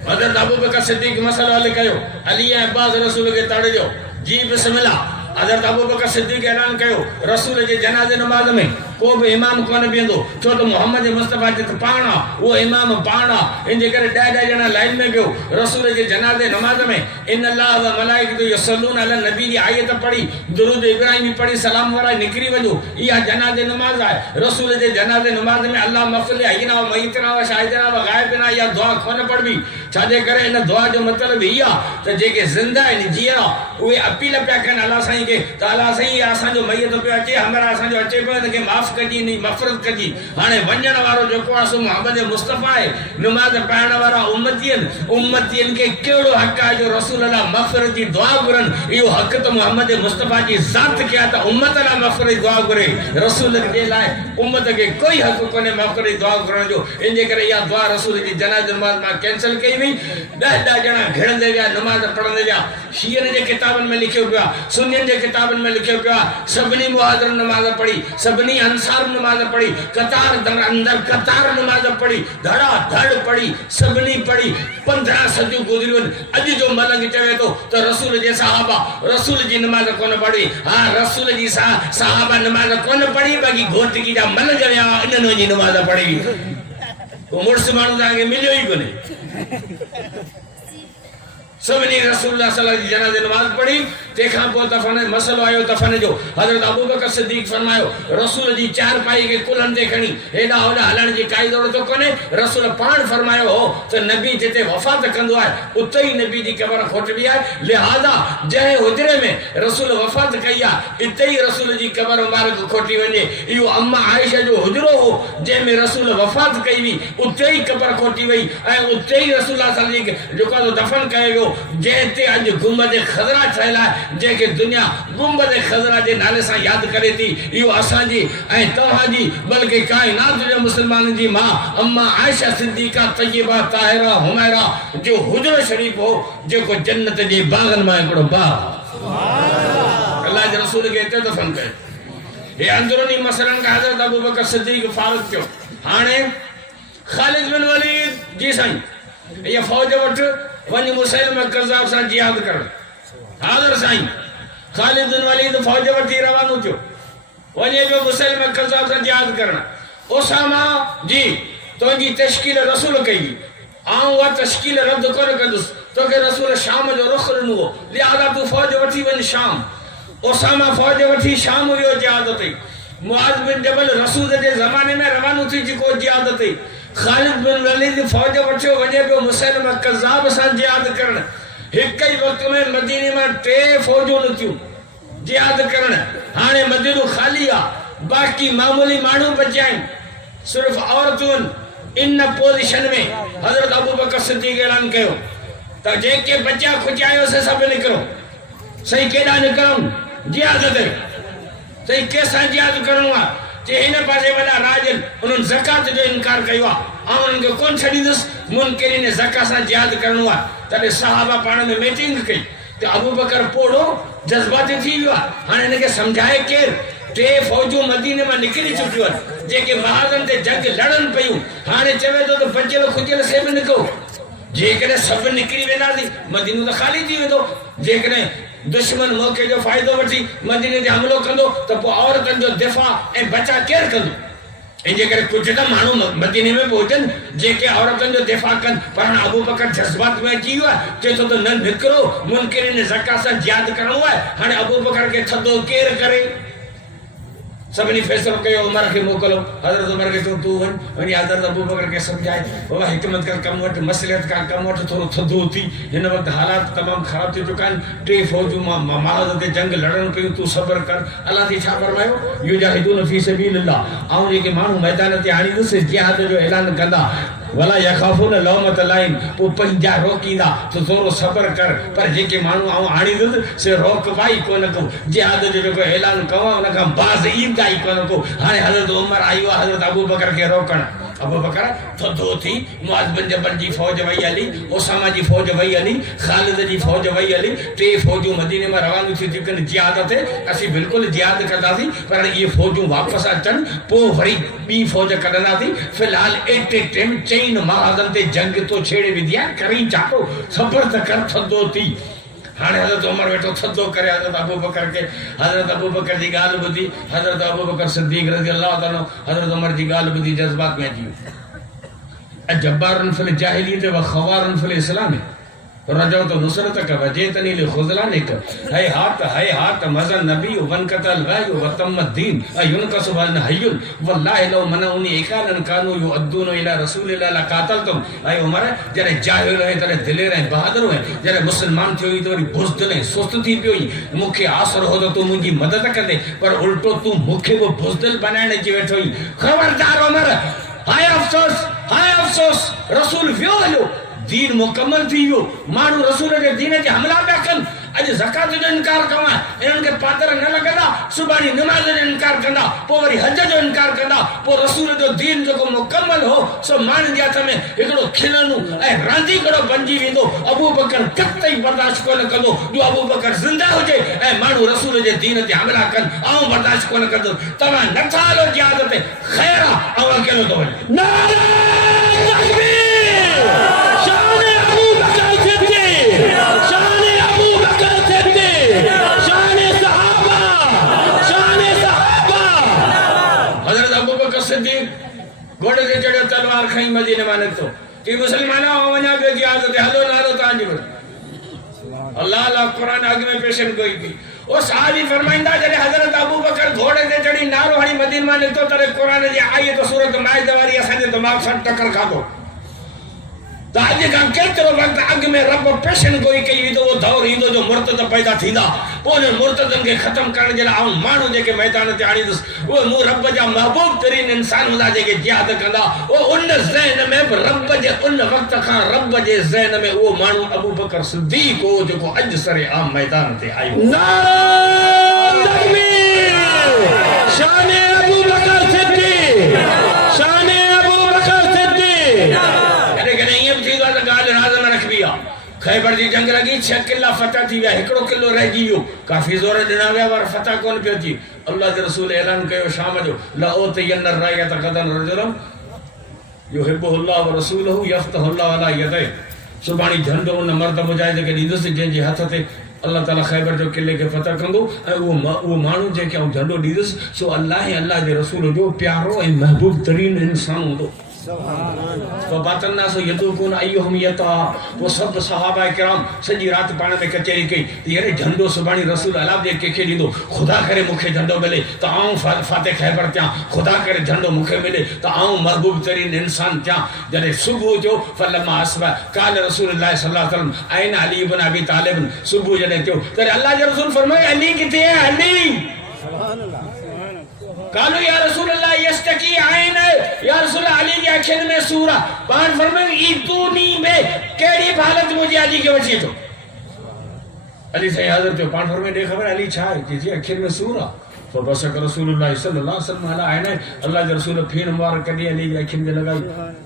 हज़रत अबू बकर सिद्दीक मसला हल कयो अली अब्बास रसूल के ताड़े जो जी बिस्मिल्लाह हज़रत अबू बकर सिद्दीक ऐलान कयो रसूल जे जनाज़े नमाज में को भी इमाम कोन बिंदो छो तो मोहम्मद मुस्तफा जे पाणा वो इमाम पाणा इनजे करे 10 जना लाइन में गयो रसूल जे जनाज़े नमाज में इन अल्लाह व मलाइकतु यसल्लून अला नबी दी आयत पढ़ी दुरूद इब्राहिमी पढ़ी सलाम वारा निकरी वजो या जनाज़े नमाज है रसूल जे जनाज़े नमाज में अल्लाह मग़फ़िर अयना व मयतना व शाहिदना व गायबना या दुआ कोन पढ़बी छाजे करे इन दुआ जो मतलब इया त जेके जिंदा इन जिया वे अपील पे कन अल्लाह साईं के त अल्लाह साईं असा जो मयत पे अचे हमरा असा जो अचे पे के माफ कजी नहीं मफरत कजी हाने वंजण वारो जो को असो मोहम्मद मुस्तफा है नमाज पढ़ण वारा उम्मतियन के केड़ो हक है जो रसूल अल्लाह मफरत की दुआ करन यो हक तो मोहम्मद मुस्तफा की जात किया त उम्मत अल्लाह मफरत दुआ करे रसूल के लाए उम्मत के कोई हक कोने मफरत दुआ करन जो इनजे करे या दुआ रसूल की जनाज़ नमाज में कैंसिल कई हुई 10 जना घिरंदे विया नमाज पढ़ंदे विया शियन जे किताबन में लिखियो पिया सुन्नियन जे किताबन में लिखियो पिया सबनी मुहाजिर नमाज पढ़ी सबनी अंसार नमाज पढ़ी कतार अंदर कतार नमाज पढ़ी धड़ा धड़ पढ़ी सबनी पढ़ी 15 सदियों गुजरियन अज जो मलंग चवे तो रसूल जे सहाबा रसूल जी नमाज कोन पढ़ी हां रसूल जी सहाबा नमाज कोन पढ़ी बाकी घोट की जा मलंग या इननो जी नमाज पढ़ी वो मुर्स मानू ताके मिलियो ही कोने सबनी रसूलुल्लाह सल्लल्लाहु अलैहि जनाज़े नमाज पढ़ी तेखा पो तफन मसलो आयो तफन जो हजरत अबू बकर सिद्दीक फरमायो रसूल जी चार पाई के कुलन ते खणी एडा ओडा हलण जी काई दौड़ तो कोने रसूल पाण फरमायो हो तो नबी जिते वफात कंदो है उते ही नबी दी कब्र खोटबी है लिहाजा जहे हुजरे में रसूल वफात कईया इते ही रसूल जी कब्र मुबारक खोटी वने यो अम्मा आयशा जो हुजरो हो जे में रसूल वफात कई हुई उते ही कब्र खोटी वई ए उते ही रसूलुल्लाह सल्लल्लाहु अलैहि वसल्लम जो को दफन कयो जेते अज गुंबद खजरा ठहला जेके दुनिया गुंबद खजरा जे नाले से याद करे थी यो असा जी ए तोहा जी बल्कि कायनात जो मुसलमान जी मां अम्मा आयशा सिद्दीका तय्यबा ताहिरा हुमैरा जो हुजरा शरीफ हो जेको जन्नत जे बागन में एकड़ो बाग सुभान अल्लाह के रसूल के ते दफन करे ये अंदरूनी मसलन का हजरत अबू बकर सिद्दीक फारूक क्यों हाने खालिद बिन वलीद जी साईं ये फौज वठ वन मुसलमा कज़ाब सा जिहाद कर हाज़िर साईं खालिद बिन वलीद फौज वठी रवानो थियो वने जो मुसलमा कज़ाब सा जिहाद करना उसामा जी तो जी तशकील रसूल कई आऊं वा तशकील रद्द कर कंदुस तो के रसूल शाम जो रुख नो लिहाजा तू फौज वठी वन शाम उसामा फौज वठी शाम वियो जिहाद ते मुआज बिन जबल रसूल जे जमाने में रवानो थी जी को जिहाद ते खालिद बिन वलीद फौज वठो वने पे मुसलमा कज़ाब सा जिहाद करन एक ही वक्त में मदीने में 3 फौजों नथियो जिहाद करन हाने मदीनो खाली आ बाकी मामूली मानू बचाइन सिर्फ औरतों इन पोजीशन में हजरत अबू बकर सिद्दीक ऐलान कयो त जेके बच्चा खुचायो से सब निकलो सही केडा निकलो जिहाद ते सही कैसा जिहाद करवा जे इन पासे वाला राजन उन ज़कात जो इनकार कयो आ उनके कोन छडीदस मुनकरी ने ज़कात सा जिहाद करवा तने सहाबा पाण में मीटिंग कई तो अबू बकर पोड़ो जज्बाती थी वियो हाने इनके समझाए केर 3 फौजों मदीने में निकली चुकियो जेके महाजन ते जंग लड़न पयू हाने चवे तो बचेलो खुजल से भी निको जेकरे सब निकली वेना थी मदीनो तो खाली थी वेदो जेकरे दुश्मन मौके जो फायदो वठी मदीने ते हमलो कंदो तो पो औरतन जो दिफा ए बचा केर कंदो इंजे करे कुछ त मानू मदीने में पहुंचन जेके औरतन जो दिफा कन पर अबू बकर जज्बात में जीवा जे तो न निकरो मुनकरी ने ज़कात सा जिहाद करणो है हाने अबू बकर के थदो केर करे सबनी फैसलो कयो उमर के मोकलो हजरत उमर के तू वन वनी हजरत अबू बकर के समझाए बाबा हिकमत का कम वट मसलियत का कम वट थोरो थदो थी इन वक्त हालात तमाम खराब थी चुका 3 फौजू महाज ते जंग लड़न पे तू सब्र कर अल्लाह थी छा फरमायो युजाहिदून फी सबीलिल्लाह आऊं जेके मानू मैदान ते आणी से जिहाद जो ऐलान कंदा वला यखाफून लौमत लाइन पो पंजा रोकींदा तो थोरो सब्र कर पर जेके मानू आऊं आणी दु से रोक पाई कोन को जिहाद जो जेको ऐलान कवा उन का बाज ईंदा ही कोन को हाने हजरत उमर आयो हजरत अबू बकर के रोकण अबू बकर थदो थी मुआज बिन जबल जी फौज वई हली उसामा जी फौज वई हली खालिद जी फौज वई हली टे फौजूं मदीने में रवानो थी जिकन जिहाद थे असि बिल्कुल जिहाद करदासी पर ये फौजूं वापस अचन पो वरी बी फौज कढंदासी फिलहाल एट टाइम चैन महाजन ते जंग तो छेड़े विधिया करी चाटो सब्र त कर थदो थी हाने हजरत उमर वेठो थदो करे हजरत अबू बकर के हजरत अबू बकर जी गाल बुधी हजरत अबू बकर सिद्दीक रज़ी अल्लाह ताला हजरत उमर जी गाल बुधी जज्बात में अची जब्बारन फिल जाहिलियत व खवारन फिल इस्लाम रजो तो नुसरत का वजेतनी ले खुजलानिक है हात मज़न नबी वन कतल वायु व तमद्दीन युनका सुबहान हय्युन वल्लाहि लो मनउनी इकालन कानू युअद्दून इला रसूलिल्लाह ला कातलतुम ऐ उमर जरे जाहिल है तरे दिलेर है बहादुर है जरे मुसलमान थियो तो वरी बुज़दिल है सुस्त थी पियो मुखे आसर हो तो तू मुजी मदद कंदे पर उल्टो तू मुखे वो बुज़दिल बनाने जी वेठो खबरदार उमर हाय अफसोस रसूल वियो हलो दीन मुकम्मल थी वियो मानू रसूल के दीन के हमला पिया कन अज ज़कात जो इनकार कवा इनन के पादर न लगंदा सुबानी नमाज जो इनकार कंदा पो वरी हज जो इनकार कंदा पो रसूल जो दीन जो मुकम्मल हो सो मान जे हथ में एकड़ो खिलनु ए रांदी कड़ो बनजी विंदो अबू बकर कतई बर्दाश्त कोन कंदो जो अबू बकर जिंदा होजे ए मानू रसूल जे दीन ते हमला कन आऊं बर्दाश्त कोन कंदो तमा नथा लो जिहाद ते खैरा आऊं अकेलो तो नारा तकबीर घोड़े से चढ़ो तलवार खई मदीने माने तो ती मुसलमाना वना पे जिहाद ते हलो नारो तांजी अल्लाह ला कुरान आगे में पेशन कोई थी ओ साहबी फरमाइंदा जने हजरत अबू बकर घोड़े से चढ़ी नारो हणी मदीने माने तो तरे कुरान जी आई तो सूरत माइदा वाली असन दिमाग से टक्कर खादो ताज का केतरो वक्त अग में रब पेशन कोई कई तो वो दौर इंदो जो मुर्तद पैदा थींदा पोने मुर्तदन के खत्म करण जे आ मानू जे के मैदान ते आणी दस वो मु रब जा महबूब तरीन इंसान हुंदा जे के जिहाद कंदा ओ उन ज़हन में रब जे उन वक्त का रब जे ज़हन में वो मानू अबू बकर सिद्दीक हो जो को अज सरे आम मैदान ते आयो नारा तकबीर शान अबू बकर सिद्दीक शान अबू बकर सिद्दीक गाल राज में रख बिया खैबर जी जंग लगी 6 किला फतह थी विया 1 किलो रह गयो काफी जोर दिना विया पर फतह कोन पियो थी अल्लाह के रसूल ऐलान कयो शाम जो ला उतयन रायत कदन रजुलम युहिब्बुल्लाह व रसूलहु यफ्तहुल्लाह अला यदे सुबानी झंडो उन मर्द मुजाहिद के दीदस जे जे हाथ ते अल्लाह ताला खैबर जो किले के फतह कंदो वो मानू जे के झंडो दीदस सो अल्लाह जे रसूल जो प्यारो ए महबूब तरीन इंसान होदो फबातन्नासु यदुकुन अय्युहुम यता वो सब सहाबा किराम सजी रात पाण में कचेरी कई यारे झंडो सुबानी रसूल अल्लाह दे के दीदो खुदा करे मुखे झंडो मिले तो आऊं फाते खैबर त्या खुदा करे झंडो मुखे मिले तो आऊं महबूब तरीन इंसान त्या जने सुबह जो फलमा असबा काल रसूलुल्लाह सल्लल्लाहु अलैहि वसल्लम ऐन अली इब्न अबी तालिब सुबह जने त्यो तो अल्लाह के रसूल फरमाए अली किथे है अली सुभान अल्लाह कालू या रसूल अल्लाह यस्तकी आइन या रसूल अली की आंखें में सूरा पान फरमाए इतनी में केड़ी हालत मुझे अली के वची तो अली से हाजिर जो पान फरमाए दे खबर अली छा है जी आंखें में सूरा तो बस रसूलुल्लाह सल्लल्लाहु अलैहि वसल्लम अला आइन अल्लाह के रसूल फिर मुबारक कदी अली की आंखें में लगाई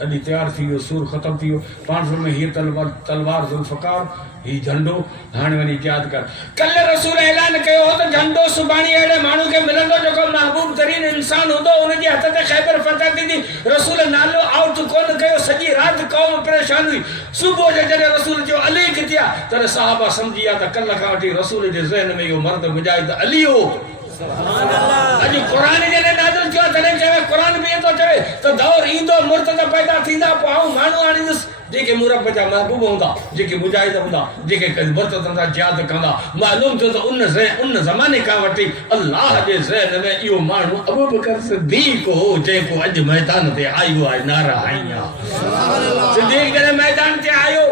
अली तैयार थी सूर खत्म थी पान फरमाए ही तलवार जुल्फकार ही झंडो हाने वाली याद कर कल रसूल ऐलान कयो तो झंडो सुबानी एड़े मानू के मिलंदो जो महबूब तरीन इंसान होदो उन जे हथ ते खैबर फतह थी रसूल नालो आउट कोन कयो सजी रात कौम परेशान हुई सुबह जे जने रसूल जो अली किथिया तर सहाबा समझिया त कल का वठी रसूल जे ज़हन में यो मर्द मुजाहिद अली हो सुभान अल्लाह अज कुरान जे नाज़िल थियो तने चवे कुरान में तो चवे तो दौर इंदो मुर्तद पैदा थींदा पाऊ मानू आनी जेके मुरब जा महबूब होंदा जेके मुजाहिद होंदा जेके मुर्तदन सा जिहाद कंदा मालूम तो उन जमाने का वठी अल्लाह जे ज़हन में यो मानू अबू बकर सिद्दीक हो जेको अज मैदान ते आयो है नारा आईया सुभान अल्लाह सिद्दीक जे मैदान ते आयो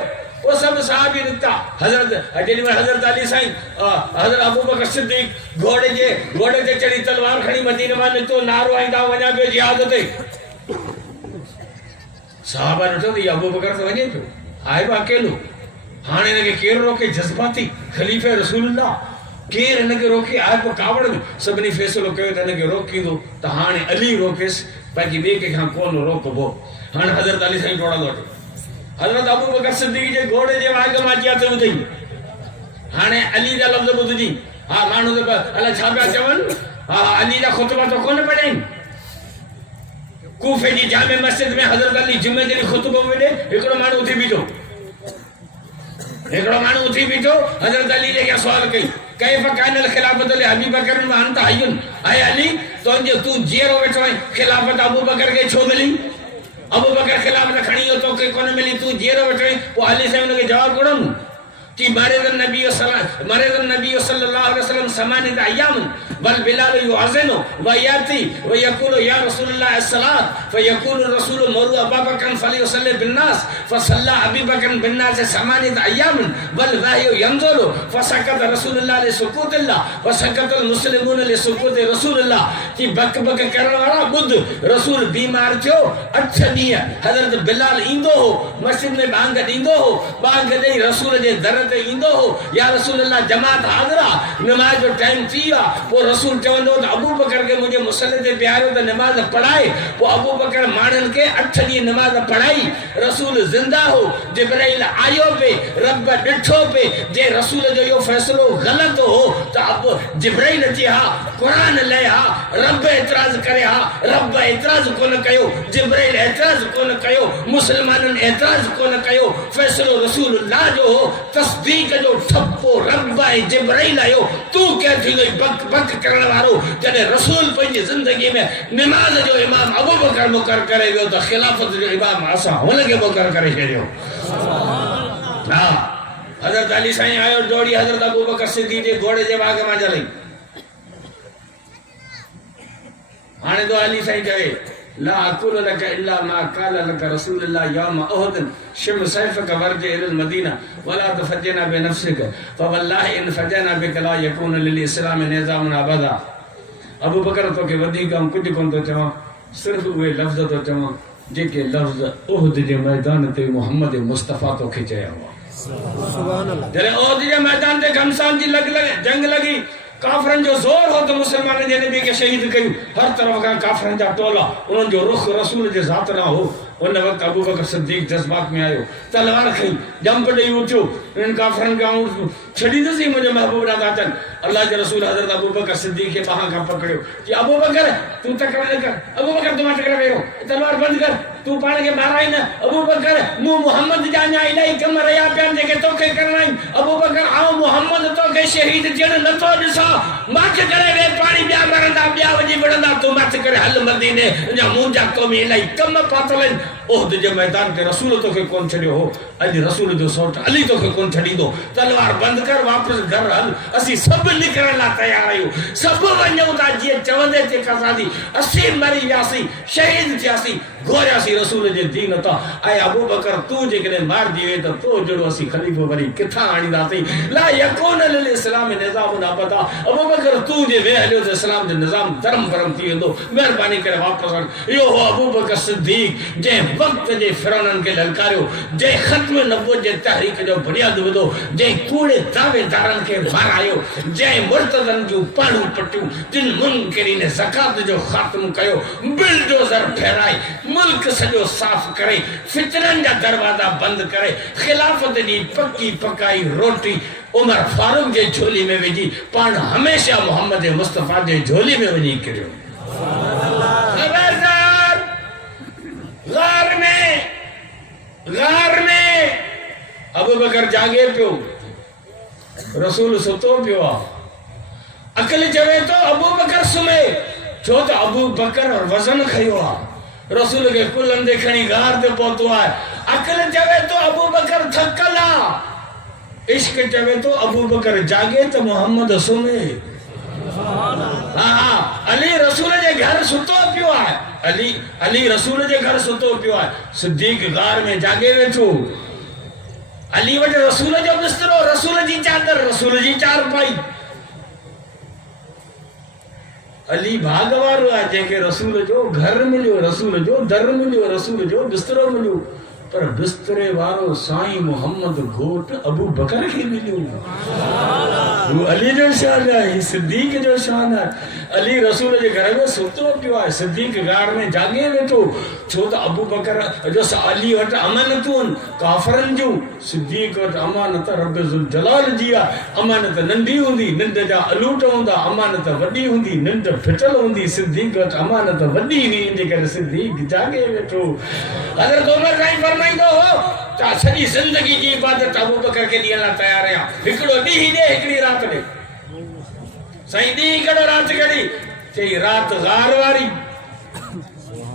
वो सब सहाबी निकता हजरत अली साईं हजरत अबू बकर सिद्दीक घोड़े ते चढ़ी तलवार खड़ी मदीने में निकतो नारो आईंदा वञा पियो जिहाद ते साहबा ॾिठो त अबू बकर तो वञे पियो, आए बि अकेलो। हाणे हिनखे केरु रोके? जज़्बाती ख़लीफ़े रसूलुल्लाह, केरु हिनखे रोके? आए पियो कावड़ में। सभिनी फ़ैसिलो कयो त हिनखे रोकींदो त हाणे अली रोकेसि, बाक़ी ॿिए कंहिंखां कोन रोकबो। हाणे हज़रत अली साईं टोड़ा थो अचे। हज़रत अबू बकर सिद्दीक़ जे घोड़े जे वाग मां अची हथ ॿुधई। हाणे अली जा लफ़्ज़ ॿुधजी। हा माण्हू त अलाए छा पिया चवनि। हा अली जा ख़ुतबा तो कोन पढ़नि। कूफे जी जामे मस्जिद में हज़रत अली जुमे जे ॾींहुं ख़ुतबो वेॾे, हिकिड़ो माण्हू उथी बीठो। हज़रत अली जे क्या सवाल कई, कैफ़ कानल खिलाफत अबी बकर व अंत हय्युन। ऐं अली तूं जीअरो वेठो आहीं, खिलाफत अबू बकर खे छो मिली? अबू बकर खिलाफत खणी वियो, तोखे कोन मिली, तूं जीअरो वेठो आहीं। पोइ अली साईं हुनखे जवाबु ॾिनो कि मरिज़ नबी सल्लल्लाहु अलैहि वसल्लम समानित अय्याम बल बिलाल युअज़िनु व याती व यक़ूलु या रसूलल्लाह अस्सलात फयक़ूलु रसूल मरु अबू बकर फलियुसल्लि बिन्नास फसल्ला अबी बकर बिन्नास समानित अय्याम बल वहयु यंज़ुलु फसकत रसूलुल्लाह लिसुकूतिल्लाह फसकतल मुस्लिमून लिसुकूति रसूलुल्लाह। कि बक बक करण वाला बुध रसूल बीमार थियो 8 ॾींहं हज़रत बिलाल ईंदो हो, मस्जिद में बांग ॾींदो हो, बांग ॾेई रसूल जे दर ते ईंदो हो, या रसूलुल्लाह जमात हाज़िरा, नमाज जो टाइम थी वियो। पोइ रसूल चवंदो त अबू बकर खे मुंहिंजे मुसले ते बिहारियो त नमाज़ पढ़ाए। पोइ अबू बकर माण्हुनि खे 8 ॾींहं नमाज़ पढ़ाई। रसूल ज़िंदा हो, जिब्राइल आयो पे, रब ॾिठो पे। जे रसूल जो इहो फ़ैसिलो ग़लति हो त अब जिब्राइल अची हा क़ुरान ले हा, रब एतिराज़ करे हा, रब एतिराज़ कोन कयो, जिब्राइल एतिराज़ कोन कयो, मुस्लमाननि एतिराज़ कोन कयो। फ़ैसिलो रसूलुल्लाह जो हो, तस्दीक जो ठप्पो रब ऐं जिब्राइल आयो। तूं केरु थी वई बक बक करण वारो? जॾहिं रसूल पंहिंजी ज़िंदगी में निमाज़ जो इमाम अबू बकर मुक़ररु करे वियो त ख़िलाफ़त जो इमाम असां हुनखे मुक़ररु करे छॾियो। हा हज़रत अली साईं आयो दौड़ी हज़रत अबू बकर सिद्दीक़ जे घोड़े जे वाग मां जलई। हाणे तो अली साईं चवे ला अक़ूलु लक इल्ला मा क़ाल लक रसूलुल्लाह यौम उहद शिम सैफक वर्ज इलल मदीना वला तफजना बिनफ्सिक फवल्लाहि इन फजना बिक ला यकून लिल इस्लाम निज़ामुन अबदा। अबू बकर तोखे वधीक कुझु कोन थो चवां, सिर्फ़ उहे लफ़्ज़ थो चवां जेके लफ़्ज़ उहद जे मैदान ते मोहम्मद मुस्तफ़ा तोखे चया हुआ। सुभान अल्लाह। जॾहिं उहद जे मैदान ते घमसान जी जंग लगी, काफरन जो जोर हो तो मुसलमान जे नबी के शहीद कयूं। हर तरफ का काफरन जा टोला, उन जो रुख रसूल जे ज़ात ना हो। उन वक्त अबू बकर सिद्दीक जज्बात में आयो, तलवार खई, जंप ॾेई उठियो। इन काफरन का छड़ी दसी मुझे महबूब ॾाढा अचनि। अल्लाह के रसूल हज़रत अबू बकर सिद्दीक के बाहां खां पकड़ियो कि अबू बकर तू तकड़ा न कर। अबू बकर तू मां तकड़ा वेहो, तलवार बंद कर, तू पाण के माराई न। अबू बकर मूं मोहम्मद जा अञा इलाही कम रहिया पिया जेके तोखे करणा आहिनि। अबू बकर आऊं मोहम्मद तोखे शहीद थियण नथो ॾिसां। मथ करे वे पाणी ॿिया मरंदा, ॿिया वञी विढ़ंदा, तू मथ करे हल मदीने। अञा मूं जा क़ौमी इलाही कम फाथल आहिनि। उहद जे मैदान ते रसूल तोखे कोन छॾियो हो, अॼु रसूल जो सौट अली तोखे कोन छॾींदो। तलवार बंद कर, वापसि घर हल। असीं सभु निकिरण लाइ तयार आहियूं, सभु वञूं था जीअं चवंदे ते कसांसीं। असीं मरी वियासीं, शहीद थियासीं, घोरियासीं रसूल जे दीन तां। ऐं अबू बकर तूं जेकॾहिं मारिजी वई त तो जहिड़ो असीं ख़लीफ़ो वरी किथां आणींदासीं? ला यकून लिल इस्लाम निज़ामुन अबदा। अबू बकर तूं जे वे हलियो त इस्लाम जो निज़ाम धर्म भरम थी वेंदो। महिरबानी करे वापसि हल। इहो हो अबू बकर सिद्दीक जंहिं वक़्त जे फिरौननि खे ललकारियो, जंहिं ख़त्म नबूवत जे तहरीक जो बुनियादु विधो, जंहिं कूड़े दावेदारनि खे मारायो, जंहिं मुर्तदनि जूं पाणियूं पटियूं, जिन मुनकिरीन ज़कात जो ख़ात्मो कयो, बिलडोज़र फेराए मुल्क सॼो साफ़ करे, फितरनि जा दरवाज़ा बंदि करे, ख़िलाफ़त जी पकी पकाई रोटी उमर फारूक जे झोली में विझी, पाण हमेशह मोहम्मद मुस्तफ़ा जे झोली में वञी किरियो। गार में अबू बकर जागे पियो, रसूल सुतो पियो आहे। अकल चवे तो अबू बकर सुम्हे, छो त अबू बकर वज़न खयो आहे। रसूल के कुल अंधे खणी गार ते पहुतो आहे। अकल चवे तो अबू बकर थकल आहे, इश्क चवे तो अबू बकर जागे तो मोहम्मद सुम्हे। हाँ अली रसूल जे घर सुतो पियो आहे। अली रसूल जे घर सुतो पियो आहे। सिद्दीक गार में जागे वेठो। अली वटि रसूल जो बिस्तरो, रसूल जी चादर, रसूल जी चारपाई। अली भाग वारो आहे जंहिंखे रसूल जो घर मिलियो, रसूल जो दर मिलियो, रसूल जो बिस्तरो मिलियो, पर बिस्तरे वारो साईं मोहम्मद घोट अबू बकर खे मिलियो। वो अली जो शान है, सिद्दीक जो शान है। अली रसूल जे घर में सुतो पियो आहे, सिद्दीक गार में जागे वेठो, छो त अबू बकर जो अली वटि अमानतूं काफ़रनि जूं, सिद्दीक वटि अमानत रब ज़ुल जलाल जी आहे। अमानत नंढी हूंदी, निंड जा अलूट हूंदा, अमानत वॾी हूंदी, निंड फिटल हूंदी, सिद्दीक वटि अमानत वॾी हुई, इन करे सिद्दीक जागे वेठो। हज़रत उमर साईं फरमाईंदो हो ता सॼी ज़िंदगी जी इबादत अबू बकर खे ॾियण लाइ तयार आहियां, हिकिड़ो ॾींहुं ॾे, हिकिड़ी राति ॾे। साईं ॾींहुं कहिड़ो राति कहिड़ी? चई राति ग़ार वारी,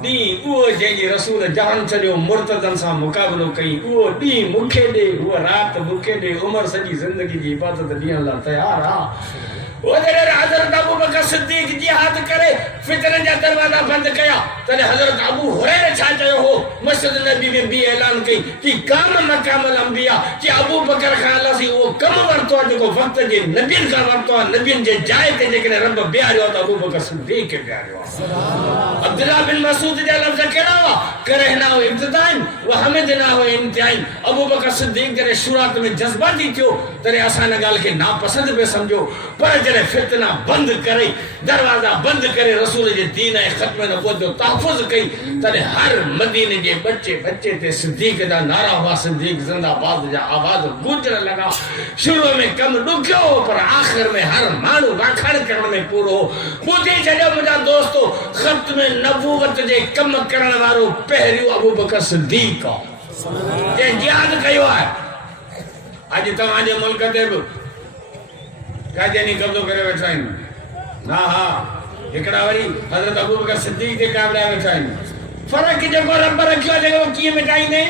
ॾींहुं उहो जंहिंजी रसूल जान छॾियो, मुर्तदनि सां मुक़ाबिलो कई, उहो ॾींहुं मूंखे ॾे, उहा राति मूंखे ॾे। उमर सॼी ज़िंदगी जी इबादत ॾियण लाइ तयार आहे। वो जॾहिं हज़रत अबू बकर सिद्दीक़ जिहाद करे फितरनि जा दरवाज़ा बंदि कया, तॾहिं हज़रत अबू हुरैरा छा चयो हो? मस्जिद नबी में बि ऐलान कई कि काम मकामल अंबिया, कि अबू बकर खां अलासी उहो कमु वरितो आहे जेको वक़्त जे नबियुनि खां वरितो आहे। नबियुनि जे जाइ ते जेकॾहिं रब बीहारियो आहे त अबू बकर सिद्दीक़ खे बीहारियो आहे। अब्दुल्लाह बिन मसूद जा लफ़्ज़ कहिड़ा हुआ? करहना हो इब्तिदाइन व हमिदना हो इंतिहाइन। अबू बकर सिद्दीक़ जॾहिं शुरात में जज़्बाती थियो तॾहिं असां हिन ॻाल्हि खे नापसंद पिया सम्झो, पर फितना बंद करे, दरवाजा बंद करे, रसूल जे दीन ऐं ख़त्म नबूवत जो तहफ़्फ़ुज़ कई, तॾहिं हर मदीने जे बच्चे बच्चे ते सिद्दीक़ जा नारा हुआ, सिद्दीक़ ज़िंदाबाद जा आवाज़ गूंजण लॻा। शुरू में कमु ॾुखियो हो, पर आख़िर में हर माण्हू वाखाण करण में पूरो हो। ॿुधी छॾियो मुंहिंजा दोस्तो, ख़त्म नबूवत जे कमु करण वारो पहिरियों अबू बकर सिद्दीक़ आहे, जंहिं जिहाद कयो आहे। अॼु तव्हांजे मुल्क ते बि कादियानी कब्ज़ो करे वेठा आहिनि। हा हा, हिकिड़ा वरी हज़रत अबू बकर सिद्दीक़ ते काबड़ा वेठा आहिनि। फ़र्क़ु जेको रब रखियो आहे, जेको कीअं मिटाईंदे?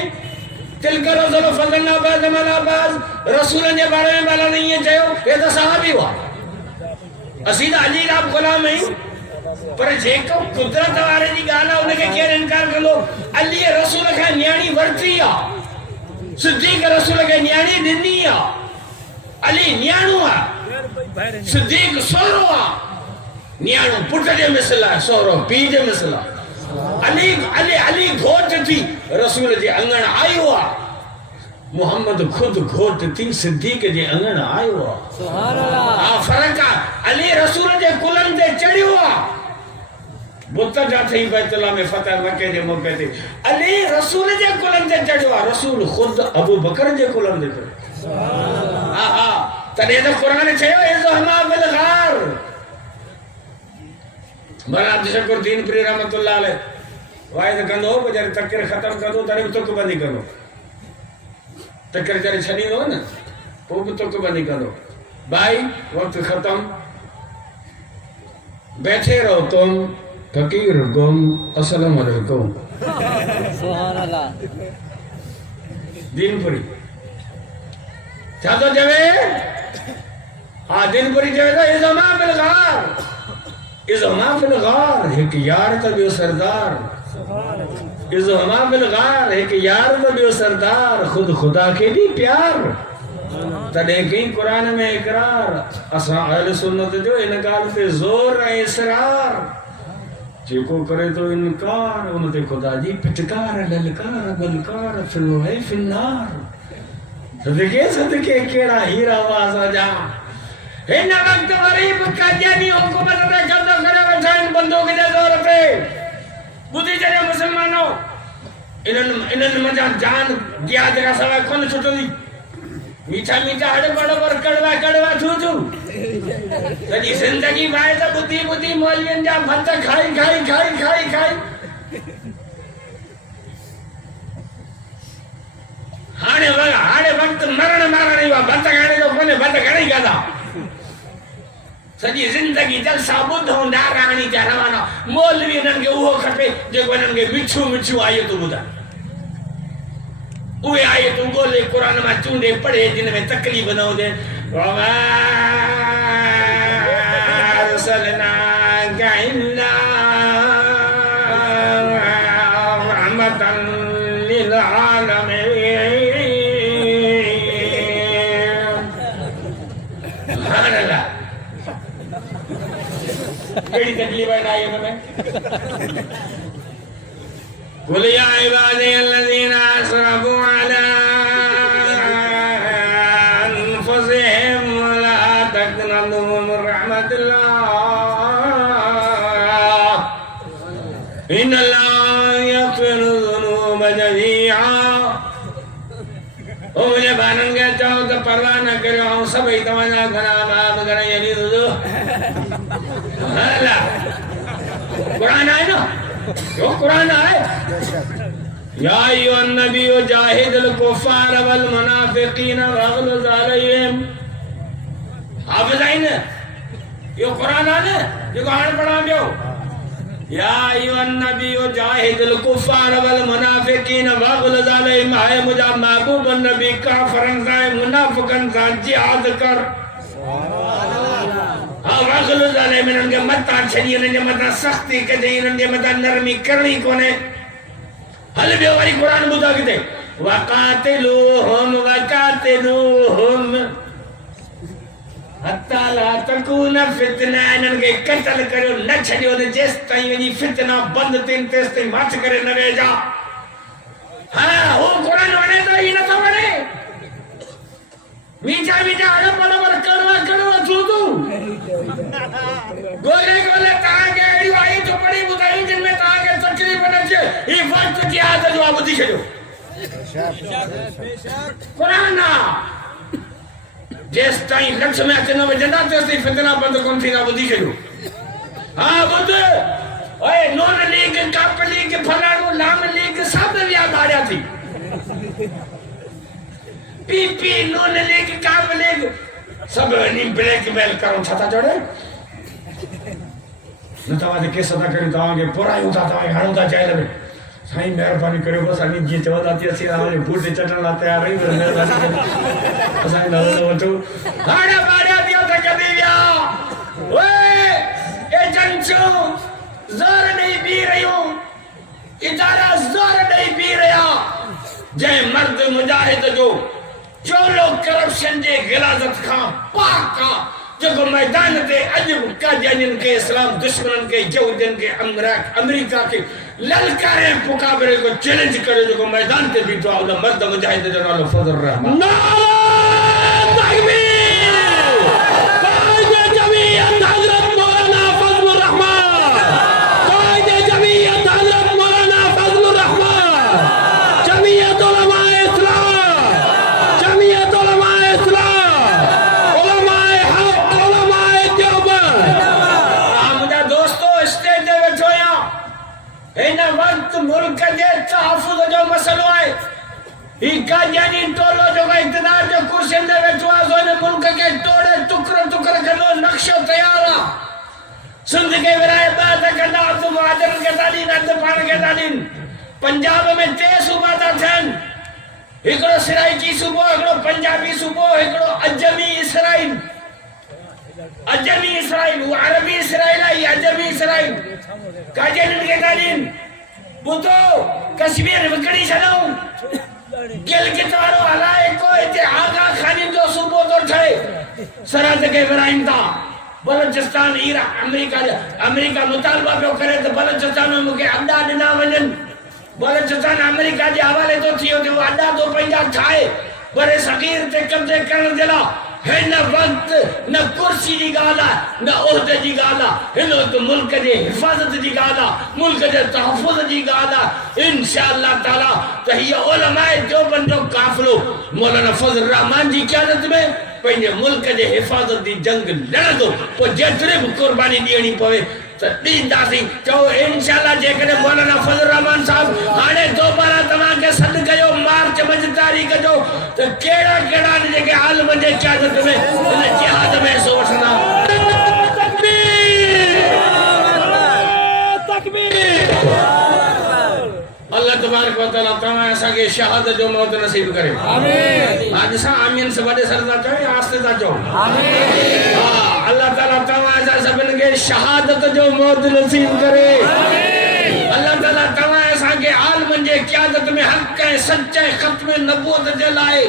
तिलका रसूल फज़लना बाज़ मना बाज़, रसूलनि जे बारे में बाला ने ईअं चयो, हे त सहाबी हुआ, असीं त अली जा ग़ुलाम आहियूं। पर जेको कुदरत वारे जी ॻाल्हि आहे उनखे केरु इनकार कंदो? अली रसूल खां न्याणी वरिती आहे, सिद्दीक़ रसूल खे न्याणी ॾिनी आहे। अली न्याणो आहे, सिद्दीक़ सोरो आहे। न्याणो पुट जे मिसल आहे, सोरो पीउ जे मिसल आहे। अली अली अली घोट थी रसूल जे अंगण आयो आहे। मोहम्मद खुद घोट थी सिद्दीक़ जे अंगण आयो आहे। सुभान अल्लाह। हा, फ़र्क़ु आहे। अली रसूल जे कुलनि ते चढ़ियो आहे। बुत ठाही बैतुल्लाह में फतह मके जे मौके ते अली रसूल जे कुलनि ते चढ़ियो आहे। रसूल खुद अबू बकर जे कुलनि ते चढ़ियो। हा हा, तॾहिं त क़ुरान चयो इज़हमा बिल गार। मौलाना अब्दुल शकूर दीनपुरी रहमतुल्लाह अलैह वाइद कंदो हो, बेचारे तकरीर ख़त्म कंदो तॾहिं बि तुक बंदी कंदो। तकरीर जॾहिं छॾींदो न पोइ बि तुक बंदी कंदो। भाई वक़्तु ख़त्म, बैठे रहो तुम फकीर गुम, अस्सलाम वालेकुम। सुभान अल्लाह। दीनपुरी छा थो चवे? हा, दीनपुरी चवे थो इज़हमा बिल गार, इज़हमा बिल गार, हिकु यार त ॿियो सरदार। इज़हमा बिल गार, हिकु यार त ॿियो सरदार। खुद खुदा खे ॾी प्यार, तॾहिं कई क़ुरान में इकरार। असां अहल सुन्नत जो इन ॻाल्हि ते ज़ोर ऐं इसरार। जेको करे तो इनकार, उन ते खुदा जी फिटकार, ललकार, बलकार, फिरो है फिन्नार। सदके सदके केड़ा हीरा वाज़ा जा। हिन वक्त गरीब कादियानी हुकूमत ने कब्ज़ो करे वेठा आहिनि बंदूक जे ज़ोर ते। ॿुधी छॾियो मुसलमानो, इन्हनि मज़ा जान जिहाद खां सवाइ कोन छुटंदी। मीठा मीठा हड़ बड़ पर कड़वा कड़वा छू छू सॼी ज़िंदगी भाई त ॿुधी ॿुधी मौलवियुनि जा भत खाई खाई खाई खाई खाई हाणे वक़्तु मरण मारण जो भत खाइण जो कोन्हे। भत घणेई खाधा, सॼी ज़िंदगी जलसा ॿुधो नारायणी जा रवाना। मौलवी हिननि खे उहो खपे जेको हिननि खे मिठियूं मिठियूं आयतूं ॿुधाए। उहे आयतूं ॻोल्हे क़ुरान मां चूंडे पढ़े जिन में तकलीफ़ न हुजे। केड़ी तकलीफ है ना ये में कुल या इबादी अल्लज़ीना असरफू अला अनफुसिहिम ला तक़नतू मिन रहमतिल्लाह इन्नल्लाह यग़फ़िरु ज़ुनूब जमीआ। ओ मुझे बानन के चाहो तो परवाह न करो हम सब ही तमन्ना घना माफ करे यदि तो अल्लाह कुरान है ना जो कुरान है या अय्युहन नबिय्यु जाहिदिल कुफ्फार वल मुनाफिकीन वग़लज़ अलैहिम। हाफिज़ आइन यो कुरान है ना जो कुरान पढ़ा गयो या अय्युहन नबिय्यु जाहिदिल कुफ्फार वल मुनाफिकीन वग़लज़ अलैहिम। है मुझा महबूब नबी काफरन से मुनाफिकन से जिहाद कर वग़लज़ अलैहिम इनके मता छड़ी इनके मता सख्ती कदे इनके मता नरमी करनी कोने। हल बियो वरी कुरान बुधा किते वक़ातिलूहुम हत्ता ला तकून फितना। इनके कत्ल करो न छड़ियो ने जेस ताई वनी फितना बंद तीन तेस ताई माच करे न वे जा। हां वो कुरान वने तो ई न तो वने मीठा मीठा आलम बराबर करवा करवा छूदू गोले गोले ताके एडी आई तो बड़ी बुधाई जिनमें ताके तकलीफ न छे ई वक्त की आदत जो बुधी छयो कुरान ना जेस ताई लक्ष्य में अचन वजंदा तेस ताई फितना बंद कोन थी ना बुधी छयो। हां बुध ओए नॉन लीग कप लीग फलाणो लाम लीग सब विया गाड़िया थी PP non league cup league सब नी ब्लैकमेल करो छता जोड़े न तवा के सदा करी तवा के पुराई उता तवा हणुता चाहे ले साईं मेहरबानी करो बस अनी जी चवदा थी असी आले फूट चटन ला तैयार रही मेहरबानी कर असा न वटो गाड़ा बाड़ा दिया त कदी विया ओए ए जंचो जोर नहीं पी रहियो इदारा जोर नहीं पी रहा जे मर्द मुजाहिद जो लोग करप्शन जे गिलाजत खां पाक का जो मैदान ते अज कादियानियन के इस्लाम दुश्मनन के यहूदियन के अमेरिका के ललकारे मुकाबले को चैलेंज करे जो मैदान ते बीठो आ मर्द मुजाहिद जो नालो फजल रहमान। नारा तकबीर कायदे जमीयत हजरत मौलाना फजलुर रहमान कायदे जमीयत हजरत मौलाना फजलुर रहमान जमीयत उलमाए इस्लाम जमीयत उलमाए इस्लाम उलमाए हक उलमाए देवबंद। मुझा दोस्तों स्टेज दे बैठो या इन वक्त मुल्क के तहफ्फुज़ जो मसलो है ई कादियानी टोलो जो इक़्तिदार जो कुर्सियन दे बैठो आ इन मुल्क के टोड़े टुकड़े टुकड़े करो नक्शो तैयार आ सिंध के विराए बात कंदा अब्दु मुहाजिर के तालीन अब्दु पान के तालीन पंजाब में 3 सूबा था थन एकड़ो सिराइकी सूबो एकड़ो पंजाबी सूबो एकड़ो अजमी इसराइल वो अरबी इसराइल है अजमी इसराइल काजन के तालीन बुतो कश्मीर विकड़ी छनो गिलगित वारो हलाए को इते आगा खानी जो सूबो तो थे सरहद के विराइन था बलूचिस्तान ईरान अमेरिका मुतालबा पियो करे तो बलूचिस्तान में मुके अड्डा दिना वजन बलूचिस्तान अमेरिका जे हवाले तो थियो जो अड्डा तो पंजा ठाए बड़े सगीर ते कब्जे करण जला है न वक्त न कुर्सी दी गाला न ओहदे दी गाला हिनो तो मुल्क जे हिफाजत दी गाला मुल्क जे तहफ्फुज़ दी गाला इंशाअल्लाह ताला तहिया उलमाए जो बंदो काफिलो मौलाना फजल रहमान जी क़यादत में पंहिंजे मुल्क जे हिफाजत दी जंग लड़ंदो पोइ जेतिरी बि क़ुर्बानी ॾियणी पवे त ॾींदासीं चओ इंशाअल्लाह जेकॾहिं मौलाना फजल रहमान साहब हाणे दोबारा तव्हांखे सॾु कयो मार्च 5 तारीख़ जो त कहिड़ा कहिड़ा जेके आलम जे क़यादत में हिन जिहाद में हिसो वठंदा। अल्लाह तबारक व तआला तव्हां असांखे शहादत जो मौत नसीब करे आमीन। आज सा आमीन से वडे सर था चो या आस्ते था चो आमीन। हां अल्लाह ताला तव्हां असां सभिन खे शहादत जो मौत नसीब करे आमीन। अल्लाह ताला तव्हां असांखे आलमन जे क़यादत में हक़ ऐं सच्चे ख़त्म नबूवत जे लाइ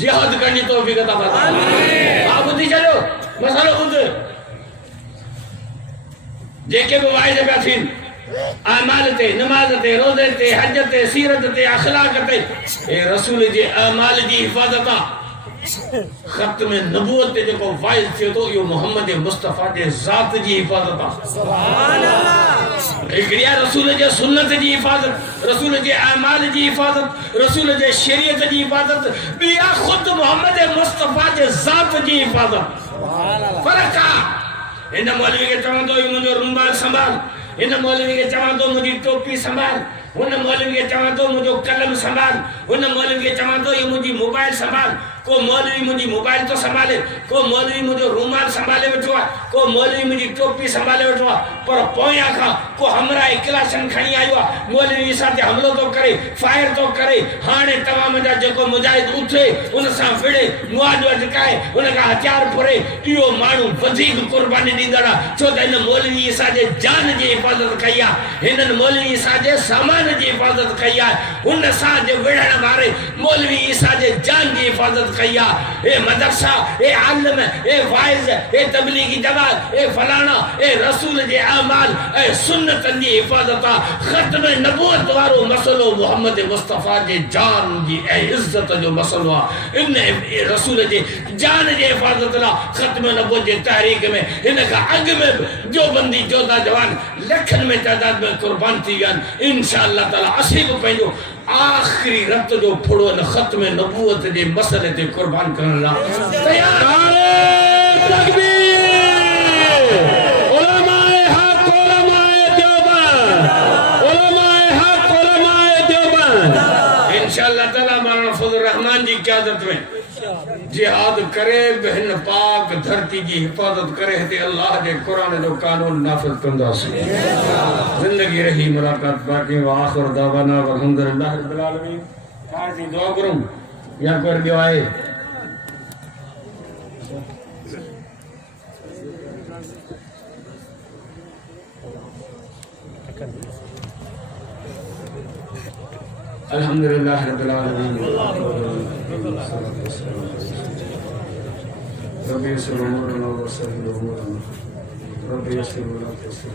जिहाद करणी तौफ़ीक़ अता फरमाए आमीन। हां ॿुधी छॾियो मसलो ॿुध जेके भी वाइद पिया थियनि अमाल ते, नमाज ते, रोज़े ते, हज ते, सीरत ते, अखलाक ते, ए रसूल जे अमाल जी हिफाज़त आ। ख़त्म नबूवत ते जेको वाइद थियो तो यो मोहम्मद मुस्तफ़ा जे ज़ात जी हिफाज़त आ। सुभान अल्लाह। हिकिड़ी आहे रसूल जे सुन्नत जी हिफाज़त, रसूल जे अमाल जी हिफाज़त, रसूल जे शरीयत जी हिफाज़त, ॿी आहे ख़ुद मोहम्मद मुस्तफ़ा जे ज़ात जी हिफाज़त। सुभान अल्लाह। फ़र्क़ आ। हिन मौलवी खे चवंदो मुंहिंजो रुमाल संभाल, हिन मौलवी खे चवंदो मुंहिंजी टोपी संभाल, हुन मौलवी खे चवंदो मुंहिंजो कलम संभाल, हुन मौलवी खे चवंदो ये मुंहिंजी मोबाइल संभाल। को मौलवी मुंहिंजी मोबाइल तो संभाले, को मौलवी मुंहिंजो रुमाल संभाले वेठो आहे, को मौलवी मुंहिंजी टोपी संभाले वेठो आहे, पर पोयां खां को हमरा क्लासन खणी आयो आहे, मौलवी असां ते हमलो तो करे, फायर तो करे। हाणे तव्हां मुंहिंजा जेको मुजाहिद उथे उन सां विड़े, मुआज अटकाए, उन खां हथियार फुरे, इहो माण्हू वधीक कुर्बानी ॾींदड़ आहे। छो त हिन मौलवी असांजे जान जी हिफ़ाज़त कई आहे, हिननि मौलवी असांजे सामान जी हिफ़ाज़त कई आहे, हुन सां जे विढ़ण वारे मौलवी असांजे जान जी हिफ़ाज़त कई आहे। ए मदरसा, ए आलिम, ए वाइज़, ए तबलीगी जमात, ए फलाना, ए रसूल जे अमाल ऐं सुन्नतनि जी हिफ़ाज़त आहे। ख़त्म नबूवत वारो मसलो मोहम्मद मुस्तफ़ा जे जान जी ऐं इज़्ज़त जो मसलो आहे। इन रसूल जे जान जे हिफ़ाज़त लाइ ख़त्म नबूवत जे तहरीक में हिन खां अॻु में बि देवबंदी जोधा जवान लखनि में तइदाद में क़ुर्बान थी विया आहिनि। इंशाअल्लाह ताला असीं बि पंहिंजो आख़िरी रत जो फुड़ो न ख़त्म नबूवत जे मसले ते क़ुर्बान करण लाइ तयार। उलमाए हक़, उलमाए देवबंद, उलमाए हक़, उलमाए देवबंद। इंशाअल्लाह ताला मौलाना फजल रहमान जी क़यादत में जिहाद करे, हिन पाक धरती जी हिफ़ाज़त करे, हिते अल्लाह जे क़ुरान जो कानून नाफ़िज़ कंदासीं। ज़िंदगी रही मुलाक़ात बाक़ी। व आख़िर दावाना अल्हम्दुलिल्लाह रब्बिल आलमीन। काजी दुआ करूं या कोई ॿियो आहे? अल्हम्दुलिल्लाह रब्बिल आलमीन। रब्बी यस्सिर उमूरना व सह्हिल उमूरना, रब्बी यस्सिर व ला तुस्सिर,